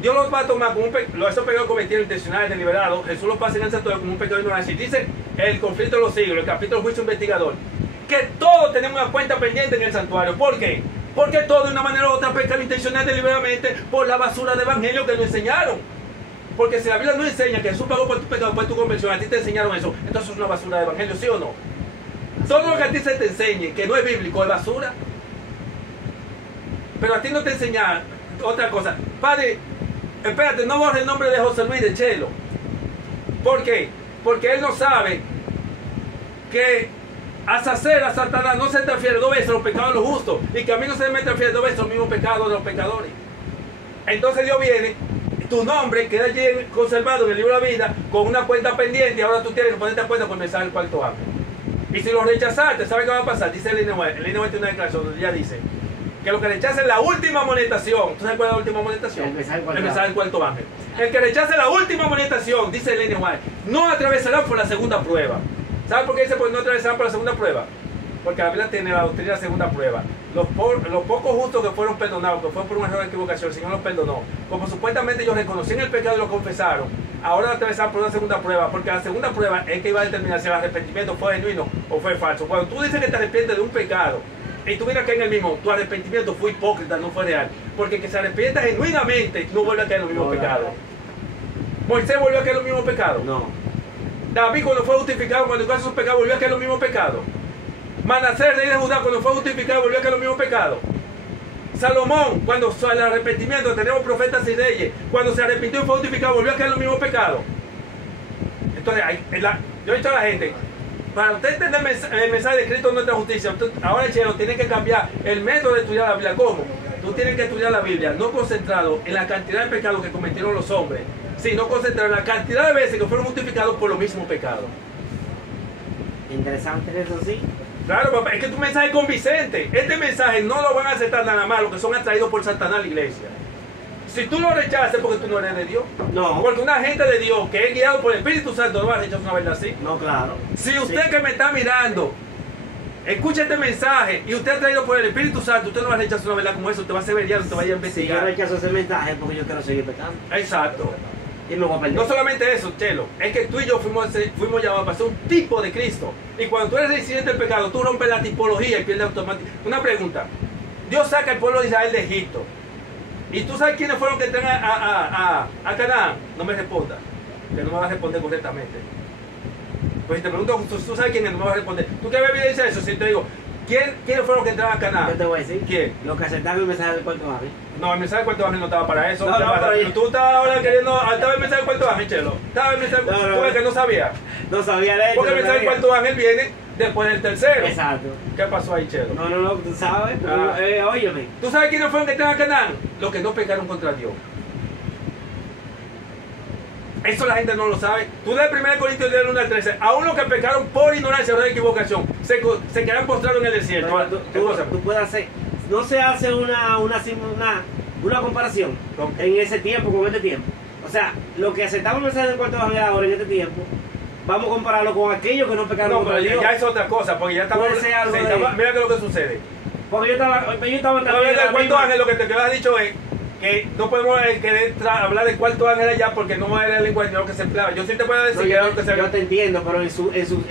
Dios los va a tomar como esos pecados cometidos intencionales, deliberados. Jesús los pasa en el santuario como un pecado de ignorancia. Y dice el conflicto de los siglos, el capítulo juicio investigador, que todos tenemos una cuenta pendiente en el santuario. ¿Por qué? Porque todos de una manera u otra pecan intencional deliberadamente por la basura de evangelio que nos enseñaron. Porque si la Biblia no enseña que Jesús pagó por tu pecado, por tu conversión, a ti te enseñaron eso, entonces es una basura de evangelio, ¿sí o no? Todo lo que a ti se te enseñe, que no es bíblico, es basura. Pero a ti no te enseñan otra cosa. Padre, espérate, no borres el nombre de José Luis de Chelo. ¿Por qué? Porque él no sabe que a Satanás no se transfiere 2 veces los pecados de los justos, y que a mí no se me transfiere 2 veces los mismos pecados de los pecadores. Entonces Dios viene, tu nombre queda allí conservado en el libro de la vida con una cuenta pendiente, y ahora tú tienes que ponerte a cuenta con el mensaje del cuarto ángel. Y si lo rechazaste, ¿sabes qué va a pasar? Dice el INE tiene una declaración donde ya dice que lo que rechace la última amonestación. ¿Tú sabes cuál es la última amonestación? El mensaje del cuarto ángel. El que rechace la última amonestación, dice el INE, no atravesarán por la segunda prueba. ¿Sabes por qué dice no atravesarán por la segunda prueba? Porque la Biblia tiene la doctrina de la segunda prueba. Los pocos justos que fueron perdonados, que fue por un error de equivocación, el Señor los perdonó. Como supuestamente ellos reconocían el pecado y lo confesaron, ahora atravesaron por una segunda prueba, porque la segunda prueba es que iba a determinar si el arrepentimiento fue genuino o fue falso. Cuando tú dices que te arrepientes de un pecado y tú vienes a caer en el mismo, tu arrepentimiento fue hipócrita, no fue real. Porque el que se arrepienta genuinamente no vuelve a caer en los mismos pecados. ¿Moisés volvió a caer en los mismos pecados? No. David, cuando fue justificado, cuando hizo sus pecados, volvió a caer en los mismos pecados. Manasés, rey de Judá, cuando fue justificado, volvió a caer en los mismos pecados. Salomón, cuando el arrepentimiento, tenemos profetas y reyes, cuando se arrepintió y fue justificado, volvió a caer en los mismos pecados. Entonces, yo he dicho a la gente, para usted entender el mensaje de Cristo en nuestra justicia, ahora, Chelo, tiene que cambiar el método de estudiar la Biblia. ¿Cómo? Tú tienes que estudiar la Biblia, no concentrado en la cantidad de pecados que cometieron los hombres, sino concentrado en la cantidad de veces que fueron justificados por los mismos pecados. Interesante eso, sí. Claro, papá, es que tu mensaje es convincente. Este mensaje no lo van a aceptar nada más los que son atraídos por Satanás a la iglesia. Si tú lo rechazas es porque tú no eres de Dios. No. Porque una gente de Dios que es guiado por el Espíritu Santo no va a rechazar una verdad así. No, claro. Si usted que me está mirando escucha este mensaje y usted ha traído por el Espíritu Santo, usted no va a rechazar una verdad como eso, usted va a ser veriano, usted va a ir a Si yo investigar. rechazo ese mensaje es porque yo quiero seguir pecando. Exacto. Y me voy a perder. No solamente eso, Chelo, es que tú y yo fuimos llamados para ser un tipo de Cristo. Y cuando tú eres residente del pecado, tú rompes la tipología y pierdes automáticamente. Una pregunta. Dios saca al pueblo de Israel de Egipto. ¿Y tú sabes quiénes fueron que entran a Canaán? No me responda, que no me vas a responder correctamente. Pues si te pregunto, tú sabes quién es, no me vas a responder. ¿Tú qué evidencia eso? Si te digo, ¿quiénes fueron que entraron a Canaán? Yo te voy a decir. ¿Quién? Los que aceptaron el mensaje del cuarto ángel. No, el mensaje del cuarto ángel no estaba para eso. No, ¿Qué no, pasa? pero Tú estabas ahora queriendo. Estaba el mensaje del cuarto ángel, Chelo. Estaba el mensaje. No, no, ¿Tú ves que no sabía? No sabía leer. Porque el mensaje del cuarto ángel viene después del tercero. Exacto. ¿Qué pasó ahí, Chelo? No, tú sabes. Ah. Óyeme. ¿Tú sabes quiénes fueron que entraron a Canaán? Los que no pecaron contra Dios. Eso la gente no lo sabe. Tú lees 1 Corintios 10, 1 al 13. Aún los que pecaron por ignorancia o de equivocación se quedan postrados en el desierto. Pero ¿Qué cosa? tú puedes hacer. No se hace una comparación ¿Cómo? en ese tiempo con este tiempo. O sea, lo que aceptamos el mensaje del cuarto ángel ahora en este tiempo, vamos a compararlo con aquellos que no pecaron No, contra pero Dios. ya es otra cosa, porque ya estamos. Puede ser algo de- Mira que lo que sucede. Porque yo estaba El también. cuarto ángel, lo que te has dicho es que no podemos querer hablar del cuarto ángel allá porque no era el lenguaje lo que se empleaba. Yo sí te puedo decir No, que era lo que se yo te entiendo, pero en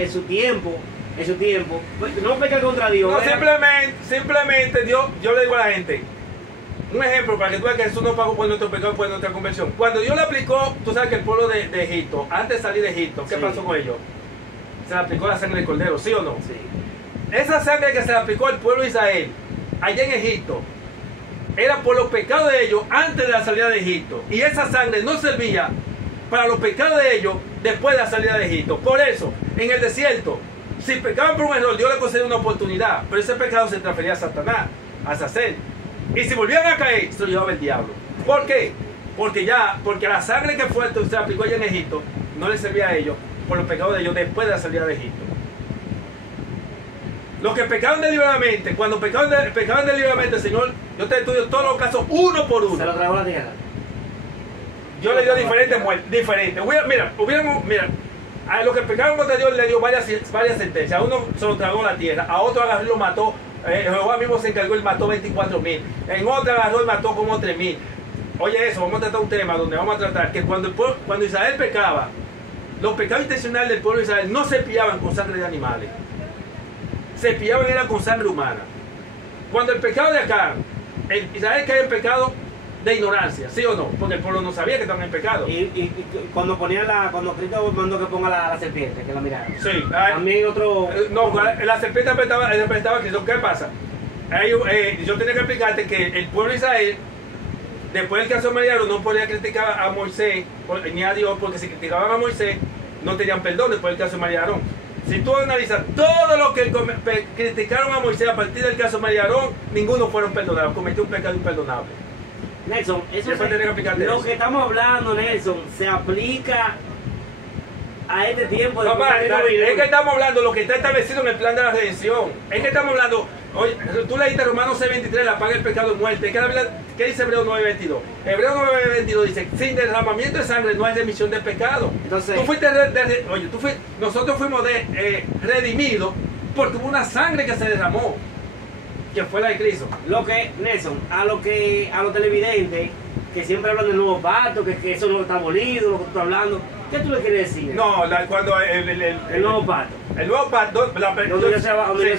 su tiempo, pues, no peca contra Dios. No, era- simplemente Dios, yo le digo a la gente, un ejemplo para que tú veas que Jesús no pagó por nuestro pecado, por nuestra conversión. Cuando Dios le aplicó, tú sabes que el pueblo de Egipto, antes de salir de Egipto, ¿qué Sí. pasó con ellos? Se le aplicó la sangre del cordero, ¿sí o no? Sí. Esa sangre que se le aplicó al pueblo de Israel, allá en Egipto, era por los pecados de ellos antes de la salida de Egipto. Y esa sangre no servía para los pecados de ellos después de la salida de Egipto. Por eso, en el desierto, si pecaban por un error, Dios les concedía una oportunidad. Pero ese pecado se transfería a Satanás, a Sacel. Y si volvían a caer, se lo llevaba el diablo. ¿Por qué? Porque la sangre que fue se aplicó allá en Egipto no les servía a ellos por los pecados de ellos después de la salida de Egipto. Los que pecaron deliberadamente, cuando pecaron deliberadamente, Señor, yo te estudio todos los casos uno por Se lo uno. tragó la tierra. Yo le dio diferentes muertes, diferentes. Mira, a los que pecaron contra Dios le dio varias sentencias. A uno se lo tragó la tierra, a otro agarró y lo mató. Jehová mismo se encargó y mató 24,000. En otra agarró y mató como 3,000. Oye, eso, vamos a tratar un tema donde vamos a tratar que cuando Israel pecaba, los pecados intencionales del pueblo de Israel no se pillaban con sangre de animales. Se pillaban era con sangre humana. Cuando el pecado de acá, Israel cae en pecado de ignorancia, ¿sí o no? Porque el pueblo no sabía que estaban en pecado. Y cuando Cristo mandó que ponga la serpiente, que la mirara. Sí. También otro. No, la serpiente apretaba a Cristo. ¿Qué pasa? Yo tenía que explicarte que el pueblo de Israel, después del caso de Mariano, no podía criticar a Moisés ni a Dios, porque si criticaban a Moisés, no tenían perdón después del caso de Mariano. Si tú analizas todo lo que criticaron a Moisés a partir del caso de Mariano, ninguno fueron perdonados, cometió un pecado imperdonable. Nelson, eso Después tenés que explicarte lo eso. que estamos hablando, Nelson, se aplica a este tiempo de Papá, es que estamos hablando de lo que está establecido en el plan de la redención. Es que estamos hablando, oye, tú leíste Romanos 6:23, la paga el pecado de muerte. ¿Qué dice Hebreo 9:22? Hebreo 9:22 dice, sin derramamiento de sangre no hay remisión de pecado. Entonces, nosotros fuimos redimidos porque hubo una sangre que se derramó, que fue la de Cristo. Nelson, a los televidentes que siempre hablan del nuevo pacto, que eso no está abolido, lo que tú estás hablando, ¿qué tú le quieres decir? No, cuando el nuevo pacto. El nuevo pacto, Donde ellos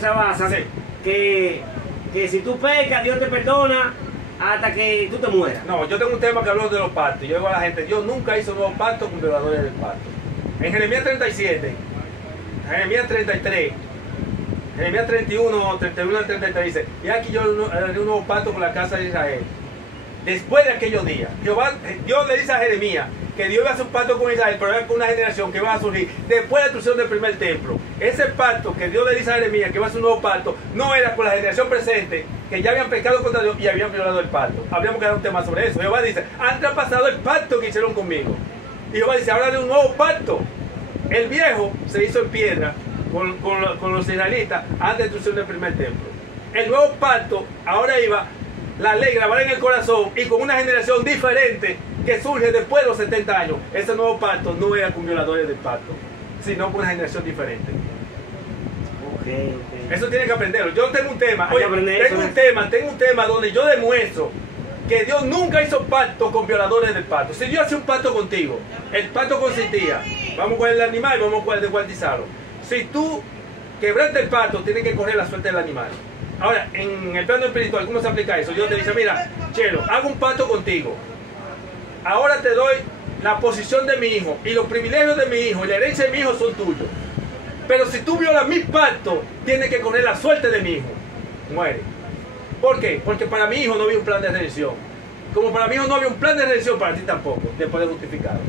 se basan, sí. que si tú pecas, Dios te perdona hasta que tú te mueras. No, yo tengo un tema que hablo de los pactos. Yo digo a la gente, Dios nunca hizo nuevos pactos con violadores del pacto. En Jeremías 37, Jeremías 33, Jeremías 31 al 33 dice, y aquí yo haré un nuevo pacto con la casa de Israel. Después de aquellos días, Dios le dice a Jeremías que Dios iba a hacer un pacto con Israel, pero era con una generación que va a surgir después de la destrucción del primer templo. Ese pacto que Dios le dice a Jeremías que va a ser un nuevo pacto, no era con la generación presente, que ya habían pecado contra Dios y habían violado el pacto. Habríamos que dar un tema sobre eso. Jehová dice, han traspasado el pacto que hicieron conmigo. Y Jehová dice, ahora de un nuevo pacto. El viejo se hizo en piedra con los israelitas antes de la destrucción del primer templo. El nuevo pacto ahora iba la ley grabada en el corazón y con una generación diferente que surge después de los 70 años. Ese nuevo pacto no era con violadores del pacto, sino con una generación diferente. Ok. Eso tiene que aprenderlo. Yo tengo un tema, Hay que aprender tengo eso, un tema donde yo demuestro que Dios nunca hizo pacto con violadores del pacto. Si Dios hace un pacto contigo, el pacto consistía, vamos con el animal y vamos con el descuartizarlo. Si tú quebraste el pacto, tienes que correr la suerte del animal. Ahora, en el plano espiritual, ¿cómo se aplica eso? Dios te dice, mira, Chelo, hago un pacto contigo. Ahora te doy la posición de mi hijo y los privilegios de mi hijo y la herencia de mi hijo son tuyos. Pero si tú violas mi pacto, tienes que correr la suerte de mi hijo. Muere. ¿Por qué? Porque para mi hijo no había un plan de redención. Como para mi hijo no había un plan de redención, para ti tampoco, después de justificado.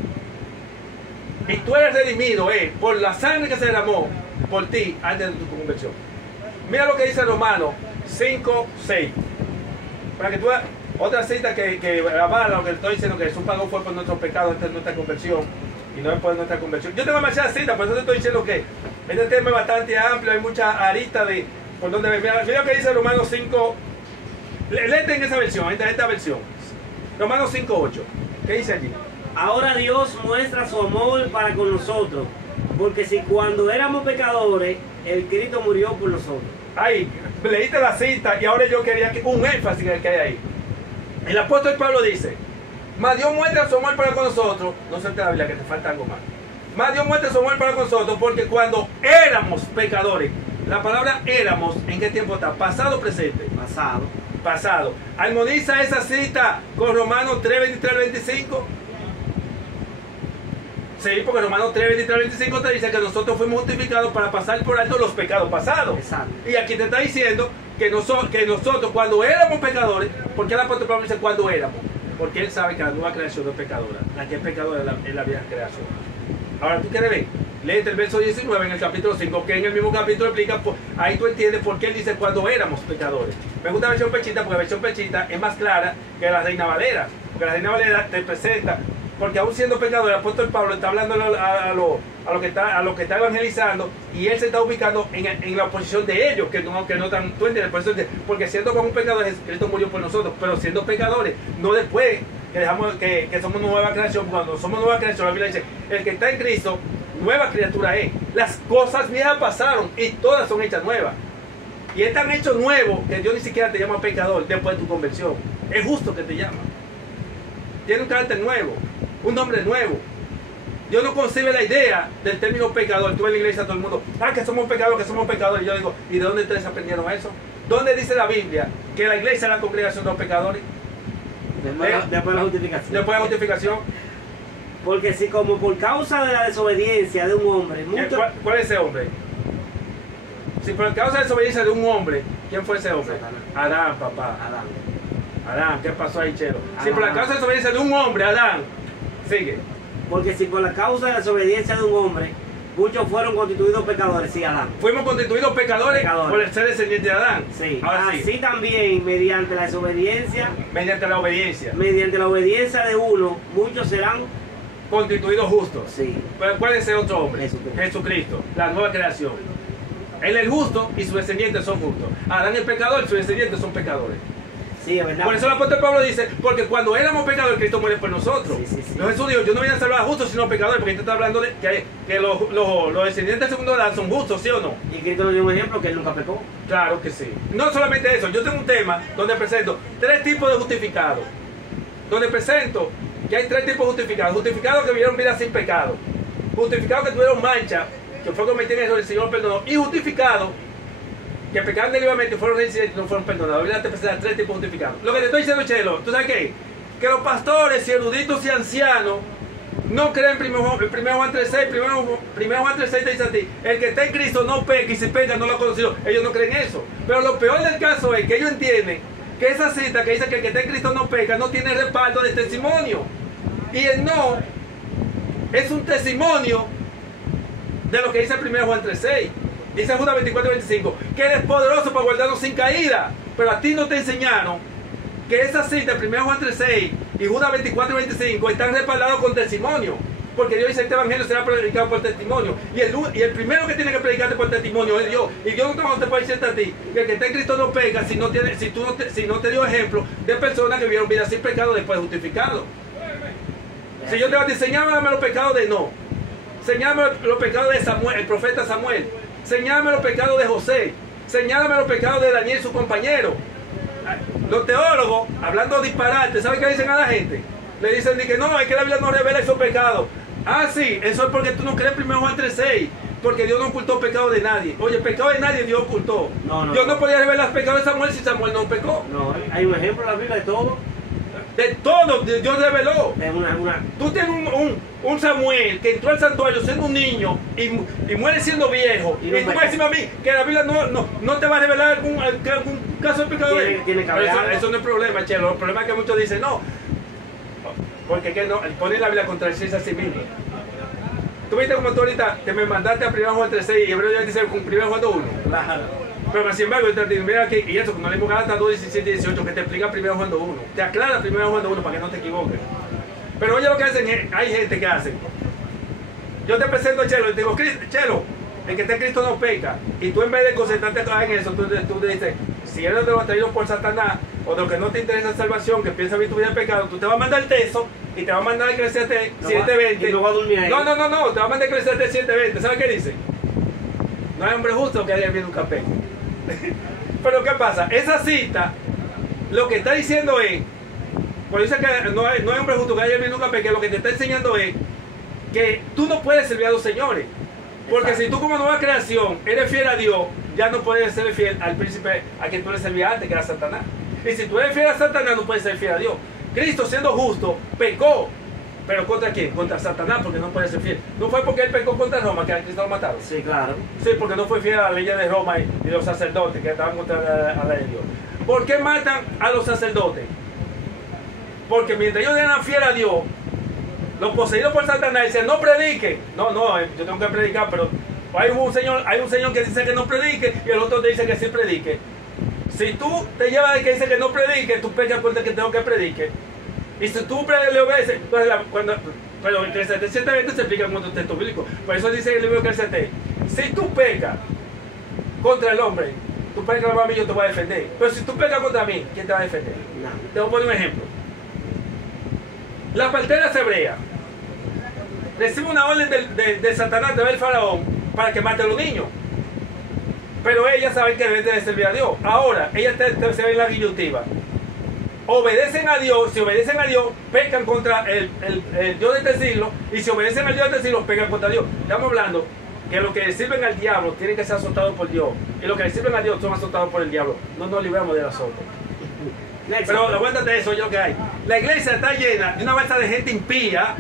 Y tú eres redimido por la sangre que se derramó por ti antes de tu conversión. Mira lo que dice Romanos 5, 6. Para que tú veas otra cita que avala lo que estoy diciendo, que Jesús pagó fue por nuestros pecados antes de nuestra conversión y no después de nuestra conversión. Yo tengo demasiadas citas, por eso te estoy diciendo que este tema es bastante amplio, hay muchas aristas de por donde mira lo que dice Romanos 5. Léete en esa versión, en esta versión. Romanos 5, 8. ¿Qué dice allí? Ahora Dios muestra su amor para con nosotros, porque si cuando éramos pecadores, el Cristo murió por nosotros. Ahí, leíste la cita y ahora yo quería un énfasis que hay ahí. El apóstol Pablo dice, mas Dios muestra su amor para con nosotros, no se te la Biblia que te falta algo más. Mas Dios muestra su amor para con nosotros porque cuando éramos pecadores, la palabra éramos, ¿en qué tiempo está? ¿Pasado o presente? Pasado. Pasado. Armoniza esa cita con Romanos 3, 23 al 25. Sí, porque Romanos 3, 23 al 25 te dice que nosotros fuimos justificados para pasar por alto los pecados pasados. Exacto. Y aquí te está diciendo que nosotros cuando éramos pecadores, ¿por qué el apóstol Pablo dice cuando éramos? Porque él sabe que la nueva creación no es pecadora. La que es pecadora es la vieja creación. Ahora tú quieres ver, léete el verso 19 en el capítulo 5, que en el mismo capítulo explica, ahí tú entiendes por qué él dice cuando éramos pecadores. Me gusta la versión pechita porque la versión pechita es más clara que la Reina Valera, porque la Reina Valera te presenta, porque aún siendo pecador, el apóstol Pablo está hablando a lo que está evangelizando y él se está ubicando en la oposición de ellos, que no están, tú entiendes, porque siendo como un pecador, Cristo murió por nosotros, pero siendo pecadores, no después que dejamos que somos nueva creación. Cuando somos nueva creación, la Biblia dice, el que está en Cristo, nueva criatura es. Las cosas viejas pasaron y todas son hechas nuevas. Y es tan hecho nuevo que Dios ni siquiera te llama pecador después de tu conversión. Es justo que te llama. Tiene un carácter nuevo, un nombre nuevo. Dios no concibe la idea del término pecador. Tú en la iglesia todo el mundo, que somos pecadores, que somos pecadores. Y yo digo, ¿y de dónde ustedes aprendieron eso? ¿Dónde dice la Biblia que la iglesia es la congregación de los pecadores? Después de la justificación. Después de la justificación. Porque si como por causa de la desobediencia de un hombre, ¿Cuál es ese hombre? Si por causa de la desobediencia de un hombre, ¿quién fue ese hombre? Adán, papá. Adán, ¿qué pasó ahí, Chelo? Si por la causa de la desobediencia de un hombre, Adán, sigue. Porque si por la causa de la desobediencia de un hombre, muchos fueron constituidos pecadores, sí, Adán. Fuimos constituidos pecadores por el ser descendiente de Adán. Sí. Ahora así también, mediante la desobediencia, mediante la obediencia de uno, muchos serán constituidos justos. Sí. ¿Pero cuál es ese otro hombre? Jesucristo. Jesucristo, la nueva creación. Él es justo y sus descendientes son justos. Adán es pecador y sus descendientes son pecadores. Sí, es verdad. Por eso el apóstol Pablo dice, porque cuando éramos pecadores, Cristo muere por nosotros. Sí. No, Jesús dijo, yo no vine a salvar a justos, sino a pecadores, porque Cristo está hablando de que los descendientes del segundo Adán son justos, ¿sí o no? Y Cristo nos dio un ejemplo que él nunca pecó. Claro que sí. No solamente eso, yo tengo un tema donde presento 3 tipos de justificados. Donde presento que hay 3 tipos de justificados. Justificados que vivieron vida sin pecado. Justificados que tuvieron mancha, que fue cometido en eso, el Señor perdonó. Y justificados que pecaron deliberadamente, fueron reincidentes y no fueron perdonados. La Biblia te presenta 3 tipos de justificados. Lo que te estoy diciendo, Chelo, ¿tú sabes qué? Que los pastores y eruditos y ancianos no creen en 1 Juan 3:6. 1 Juan 3:6 te dice a ti, el que está en Cristo no peca, y si peca no lo ha conocido. Ellos no creen eso. Pero lo peor del caso es que ellos entienden que esa cita que dice que el que está en Cristo no peca no tiene respaldo de testimonio. Y el no es un testimonio de lo que dice 1 Juan 3:6. Dice Judas 24:25 que Él es poderoso para guardarnos sin caída. Pero a ti no te enseñaron que esa cita, 1 Juan 3:6 y Judas 24:25, están respaldados con testimonio. Porque Dios dice, este evangelio será predicado por testimonio. Y el primero que tiene que predicarte por testimonio es Dios. Y Dios no te puede decirte a ti que el que está en Cristo no peca si no te dio ejemplo de personas que vivieron vida sin pecado después de justificado. Si yo te voy a decir, señálame los pecados de No, señálame los pecados de Samuel, el profeta Samuel, señálame los pecados de José, señálame los pecados de Daniel y su compañero. Los teólogos, hablando disparate, ¿saben qué dicen a la gente? Le dicen que no, es que la Biblia no revela esos pecados. Ah, sí, eso es porque tú no crees 1 Juan 3:6, porque Dios no ocultó pecado de nadie. Oye, pecado de nadie Dios ocultó. Dios no podía revelar los pecados de Samuel si Samuel no pecó. No, hay un ejemplo en la Biblia de todo. De todo, Dios reveló. Es Tú tienes un Samuel que entró al santuario siendo un niño y muere siendo viejo. Y tú me vas a decir a mí que la Biblia no te va a revelar algún caso de pecado de él. Eso no es problema, Chelo. El problema es que muchos dicen no. Porque que no, ponen la Biblia contradecirse a sí mismo. Tú viste como tú ahorita te me mandaste a 1 Juan 3:6 y Hebreo ya dice con 1 Juan 2:1. Claro. Pero sin embargo, mira aquí, y eso, que no leímos Gálatas 2:17 y 18, que te explica 1 Juan 2:1. Te aclara 1 Juan 2:1 para que no te equivoques. Pero oye lo que hacen, hay gente que hace. Yo te presento a Chelo y te digo, Chelo, el que está en Cristo no peca. Y tú en vez de concentrarte en eso, tú dices, si eres de los atraídos por Satanás, o de los que no te interesa la salvación, que piensa vivir tu vida en pecado, tú te vas a mandar el texto y te va a mandar a Eclesiastés 7:20. Y no va a dormir ahí. No, te va a mandar a Eclesiastés 7:20. ¿Sabes qué dice? No hay hombre justo que haya vivido un capé. Pero ¿qué pasa? Esa cita lo que está diciendo es, cuando dice que no hay hombre justo que haya vivido un capé, que lo que te está enseñando es que tú no puedes servir a los señores. Porque si tú como nueva creación eres fiel a Dios, ya no puedes ser fiel al príncipe a quien tú le servías antes, que era Satanás. Y si tú eres fiel a Satanás, no puedes ser fiel a Dios. Cristo, siendo justo, pecó. ¿Pero contra quién? Contra Satanás, porque no puede ser fiel. No fue porque él pecó contra Roma que a Cristo lo mataron. Sí, claro. Sí, porque no fue fiel a la ley de Roma y los sacerdotes que estaban contra la ley de Dios. ¿Por qué matan a los sacerdotes? Porque mientras ellos eran fieles a Dios, los poseídos por Satanás decían, no predique. No, yo tengo que predicar, pero hay un señor que dice que no predique y el otro te dice que sí predique. Si tú te llevas de que dice que no predique, tú pecas cuenta que tengo que predique. Y si tú le obedeces, pero en Eclesiastés 7:20 se explica en otro texto bíblico. Por eso dice el libro de Eclesiastés, si tú pecas contra el hombre, tú pecas contra mí, yo te voy a defender. Pero si tú pecas contra mí, ¿quién te va a defender? No. Te voy a poner un ejemplo. La partera hebrea recibe una orden de Satanás, del faraón, para que mate a los niños. Pero ella sabe que debe de servir a Dios. Ahora, ella se ve en la disyuntiva. Obedecen a Dios, si obedecen a Dios, pecan contra el Dios de este siglo, y si obedecen al Dios de este siglo, pecan contra Dios. Estamos hablando que los que le sirven al diablo tienen que ser azotados por Dios, y los que le sirven a Dios son azotados por el diablo. No nos libramos del azote. Pero aguántate eso, yo que hay. La iglesia está llena de una balsa de gente impía,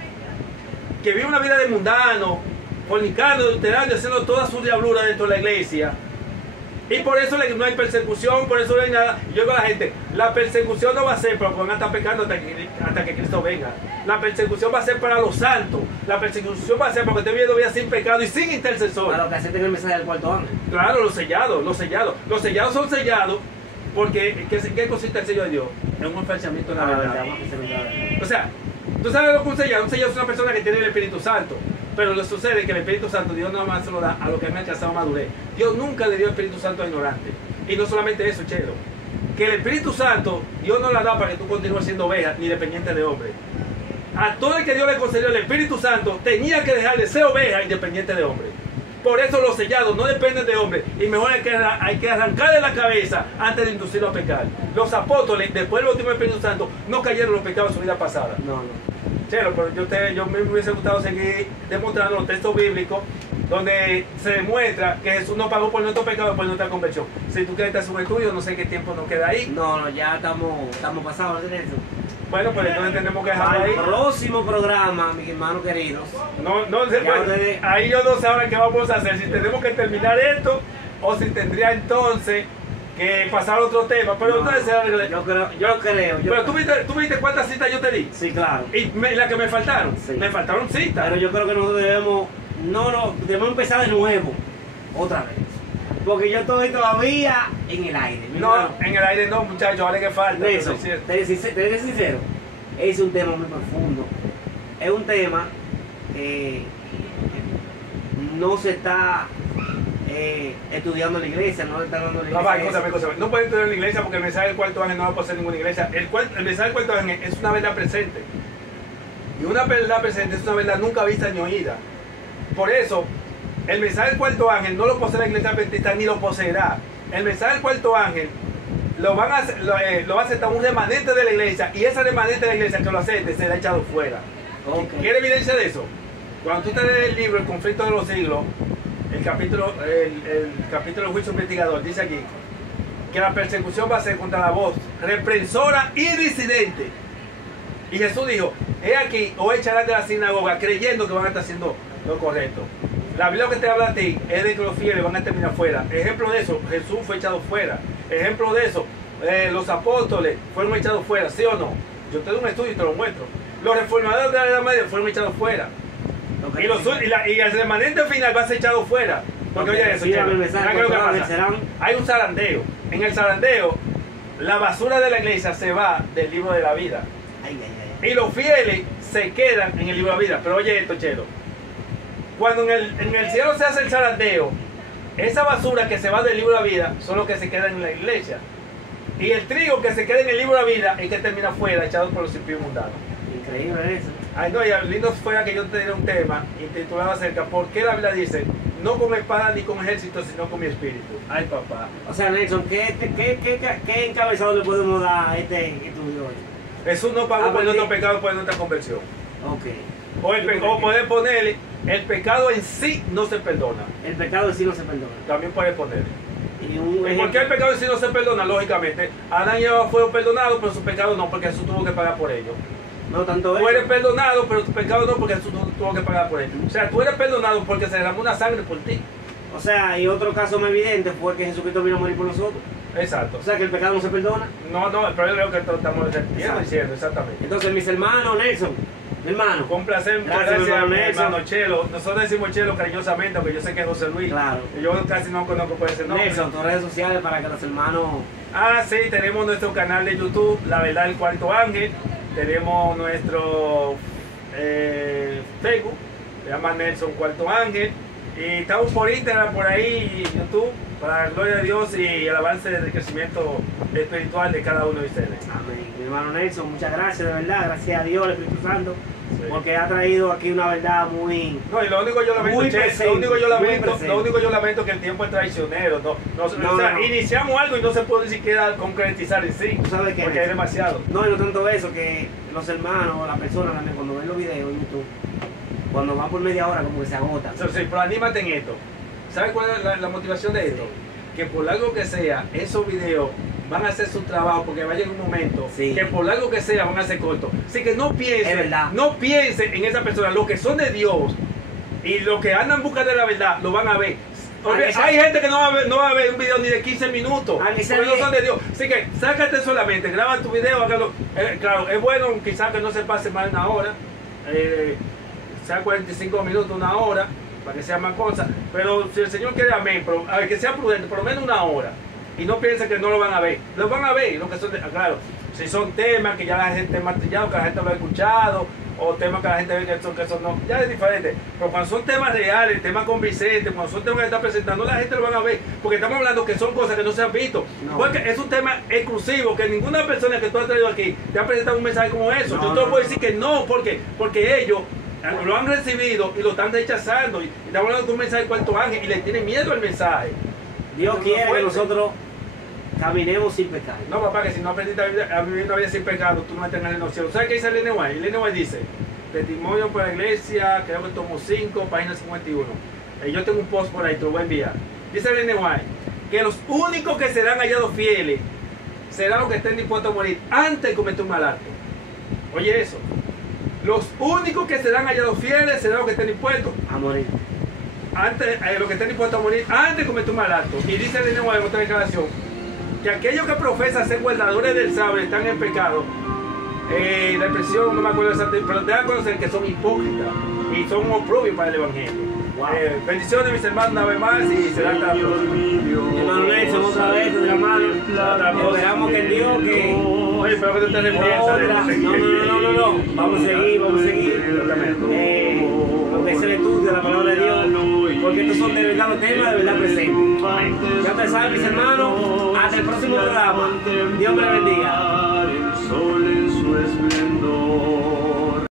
que vive una vida de mundano, fornicando, adulterando, haciendo toda su diablura dentro de la iglesia. Y por eso no hay persecución, por eso no hay nada. Yo digo a la gente, la persecución no va a ser porque van a estar pecando hasta que Cristo venga. La persecución va a ser para los santos. La persecución va a ser porque esté viviendo vida sin pecado y sin intercesor. Para los que acepten el mensaje del cuarto ángel. Claro, los sellados. Los sellados son sellados porque, ¿qué consiste el sello de Dios? Es un ofrecimiento de la verdad. O sea, tú sabes lo que un sellado es una persona que tiene el Espíritu Santo. Pero le sucede que el Espíritu Santo Dios no más se lo da a los que han alcanzado madurez. Dios nunca le dio el Espíritu Santo a ignorante. Y no solamente eso, Chelo. Que el Espíritu Santo Dios no la da para que tú continúes siendo oveja ni dependiente de hombre. A todo el que Dios le concedió el Espíritu Santo tenía que dejar de ser oveja independiente de hombre. Por eso los sellados no dependen de hombre. Y mejor hay que arrancarle la cabeza antes de inducirlo a pecar. Los apóstoles, después del bautismo del Espíritu Santo, no cayeron en los pecados de su vida pasada. No. Chelo, pero yo me hubiese gustado seguir demostrando los textos bíblicos donde se demuestra que Jesús no pagó por nuestro pecado, por nuestra conversión. Si tú quieres hacer un estudio, no sé qué tiempo nos queda ahí. No, ya estamos pasados de eso. Bueno, pues entonces tenemos que dejarlo ahí. Próximo programa, mis hermanos queridos. Ahí yo no sé ahora qué vamos a hacer, si tenemos que terminar esto o si tendría entonces que pasar a otro tema, pero entonces yo creo. Pero tú viste cuántas citas yo te di. Sí, claro. Y las que me faltaron, sí. Me faltaron citas. Pero yo creo que nosotros debemos empezar de nuevo, otra vez. Porque yo estoy todavía en el aire. No, en el aire no, muchachos, ahora que falta. Eso, te diré sincero, es un tema muy profundo. Es un tema que no se está estudiando en la iglesia, no le están dando en la iglesia. No pueden estudiar en la iglesia porque el mensaje del cuarto ángel no va a poseer ninguna iglesia. El mensaje del cuarto ángel es una verdad presente. Y una verdad presente es una verdad nunca vista ni oída. Por eso, el mensaje del cuarto ángel no lo posee la iglesia adventista ni lo poseerá. el mensaje del cuarto ángel lo va a aceptar un remanente de la iglesia, y ese remanente de la iglesia que lo acepte será echado fuera. Okay. ¿Quiere evidencia de eso? Cuando tú te lees el libro El conflicto de los siglos, el capítulo del juicio investigador, dice aquí que la persecución va a ser contra la voz reprensora y disidente. Y Jesús dijo: he aquí, o echarán de la sinagoga creyendo que van a estar haciendo lo correcto. La Biblia que te habla a ti es de que los fieles van a terminar fuera. Ejemplo de eso, Jesús fue echado fuera. Ejemplo de eso, los apóstoles fueron echados fuera, ¿sí o no? Yo te doy un estudio y te lo muestro. Los reformadores de la Edad Media fueron echados fuera. Okay. Y el remanente final va a ser echado fuera. Porque oye eso, hay un zarandeo. En el zarandeo, la basura de la iglesia se va del libro de la vida. Y los fieles se quedan en el libro de la vida. Pero oye esto, Chelo. Cuando en el cielo se hace el zarandeo, esa basura que se va del libro de la vida son los que se quedan en la iglesia. Y el trigo que se queda en el libro de la vida es que termina fuera, echado por los impíos mundanos. Increíble eso. Ay, no, y lindo fuera que yo te diera un tema intitulado acerca ¿por qué la Biblia dice no con espada ni con ejército, sino con mi espíritu? Ay, papá. O sea, Nelson, ¿qué encabezado le podemos dar a este estudio hoy? Jesús no pagó por nuestro pecado, por nuestra conversión. Ok. O poder ponerle, el pecado en sí no se perdona. El pecado en sí no se perdona. También puede ponerle. ¿Y por qué el pecado en sí no se perdona? Lógicamente, Adán y Eva fueron perdonados, pero su pecado no, porque Jesús tuvo que pagar por ellos. No tanto tú eres perdonado, pero tu pecado no, porque Jesús tuvo que pagar por ellos. O sea, tú eres perdonado porque se derramó una sangre por ti. O sea, y otro caso más evidente fue que Jesucristo vino a morir por nosotros. Exacto. O sea, que el pecado no se perdona. No, pero es lo que estamos diciendo, exactamente. Entonces, mis hermanos, Nelson, mi hermano. Con placer, gracias hermano Chelo. Nosotros decimos Chelo cariñosamente, aunque yo sé que es José Luis. Claro. Yo casi no conozco por ese nombre. Nelson, tus redes sociales para que los hermanos... Ah, sí, tenemos nuestro canal de YouTube, La Verdad del Cuarto Ángel. Tenemos nuestro Facebook, se llama Nelson Cuarto Ángel. Y estamos por Instagram, por ahí, YouTube, para la gloria de Dios y el avance del crecimiento espiritual de cada uno de ustedes. Amén. Mi hermano Nelson, muchas gracias, de verdad. Gracias a Dios, al Espíritu Santo, sí, porque ha traído aquí una verdad muy... No, y lo único yo lamento, lo único yo lamento que el tiempo es traicionero. O sea, iniciamos algo y no se puede ni siquiera concretizar en sí. ¿Sabes qué? Porque es demasiado. No, y no tanto eso, que los hermanos, las personas también, cuando ven los videos en YouTube, cuando van por media hora como que se agotan. Sí, pero anímate en esto. ¿Sabes cuál es la motivación de esto? Que por algo que sea, esos videos van a hacer su trabajo, porque va a llegar un momento que por algo que sea van a ser cortos. Así que no piensen en esa persona, los que son de Dios y los que andan en busca de la verdad, lo van a ver. Hay gente que no va a ver un video ni de 15 minutos, porque no son de Dios. Así que sácate solamente, graba tu video, hágalo. Claro, es bueno quizás que no se pase más de una hora. Sea 45 minutos, una hora, para que sea más cosa, pero si el Señor quiere, amén, pero a ver, que sea prudente, por lo menos una hora, y no piensen que no lo van a ver, lo van a ver, lo que son, claro, si son temas que ya la gente ha trillado, que la gente lo ha escuchado, o temas que la gente ve que son no, ya es diferente, pero cuando son temas reales, temas convincentes, cuando son temas que está presentando, la gente lo van a ver, porque estamos hablando que son cosas que no se han visto, porque es un tema exclusivo, que ninguna persona que tú has traído aquí te ha presentado un mensaje como eso, yo te lo puedo decir que no, porque ellos lo han recibido y lo están rechazando, y estamos hablando de un mensaje de cuarto ángel y le tienen miedo al mensaje. Dios quiere que nosotros caminemos sin pecado. No, papá, que si no aprendiste a vivir una vida sin pecado, tú no tengas en los cielos. ¿Sabes qué dice Ellen White? Ellen White dice, Testimonio para la Iglesia, creo que tomo 5, página 51. Yo tengo un post por ahí, te lo voy a enviar. Dice Ellen White que los únicos que serán hallados fieles serán los que estén dispuestos a morir antes de cometer un mal acto. Oye eso. Los únicos que serán hallados fieles serán los que estén dispuestos a morir. Los que estén dispuestos a morir antes de cometer un mal acto. Y dice el en otra declaración que aquellos que profesan ser guardadores del sábado están en pecado. La expresión no me acuerdo exactamente, pero te dan a conocer que son hipócritas y son oprobios para el evangelio. Wow. Bendiciones, mis hermanos, una vez más, y será hasta la próxima. Hermano Nelson, otra vez, de la mano. Esperamos que el Dios que... Oye, espero que tú te arrepientas. No. Vamos a seguir. Lo que es el estudio de la palabra de Dios. Porque estos son de verdad los temas de verdad presentes. Ya ustedes saben, mis hermanos. Hasta el próximo programa. Dios me la bendiga.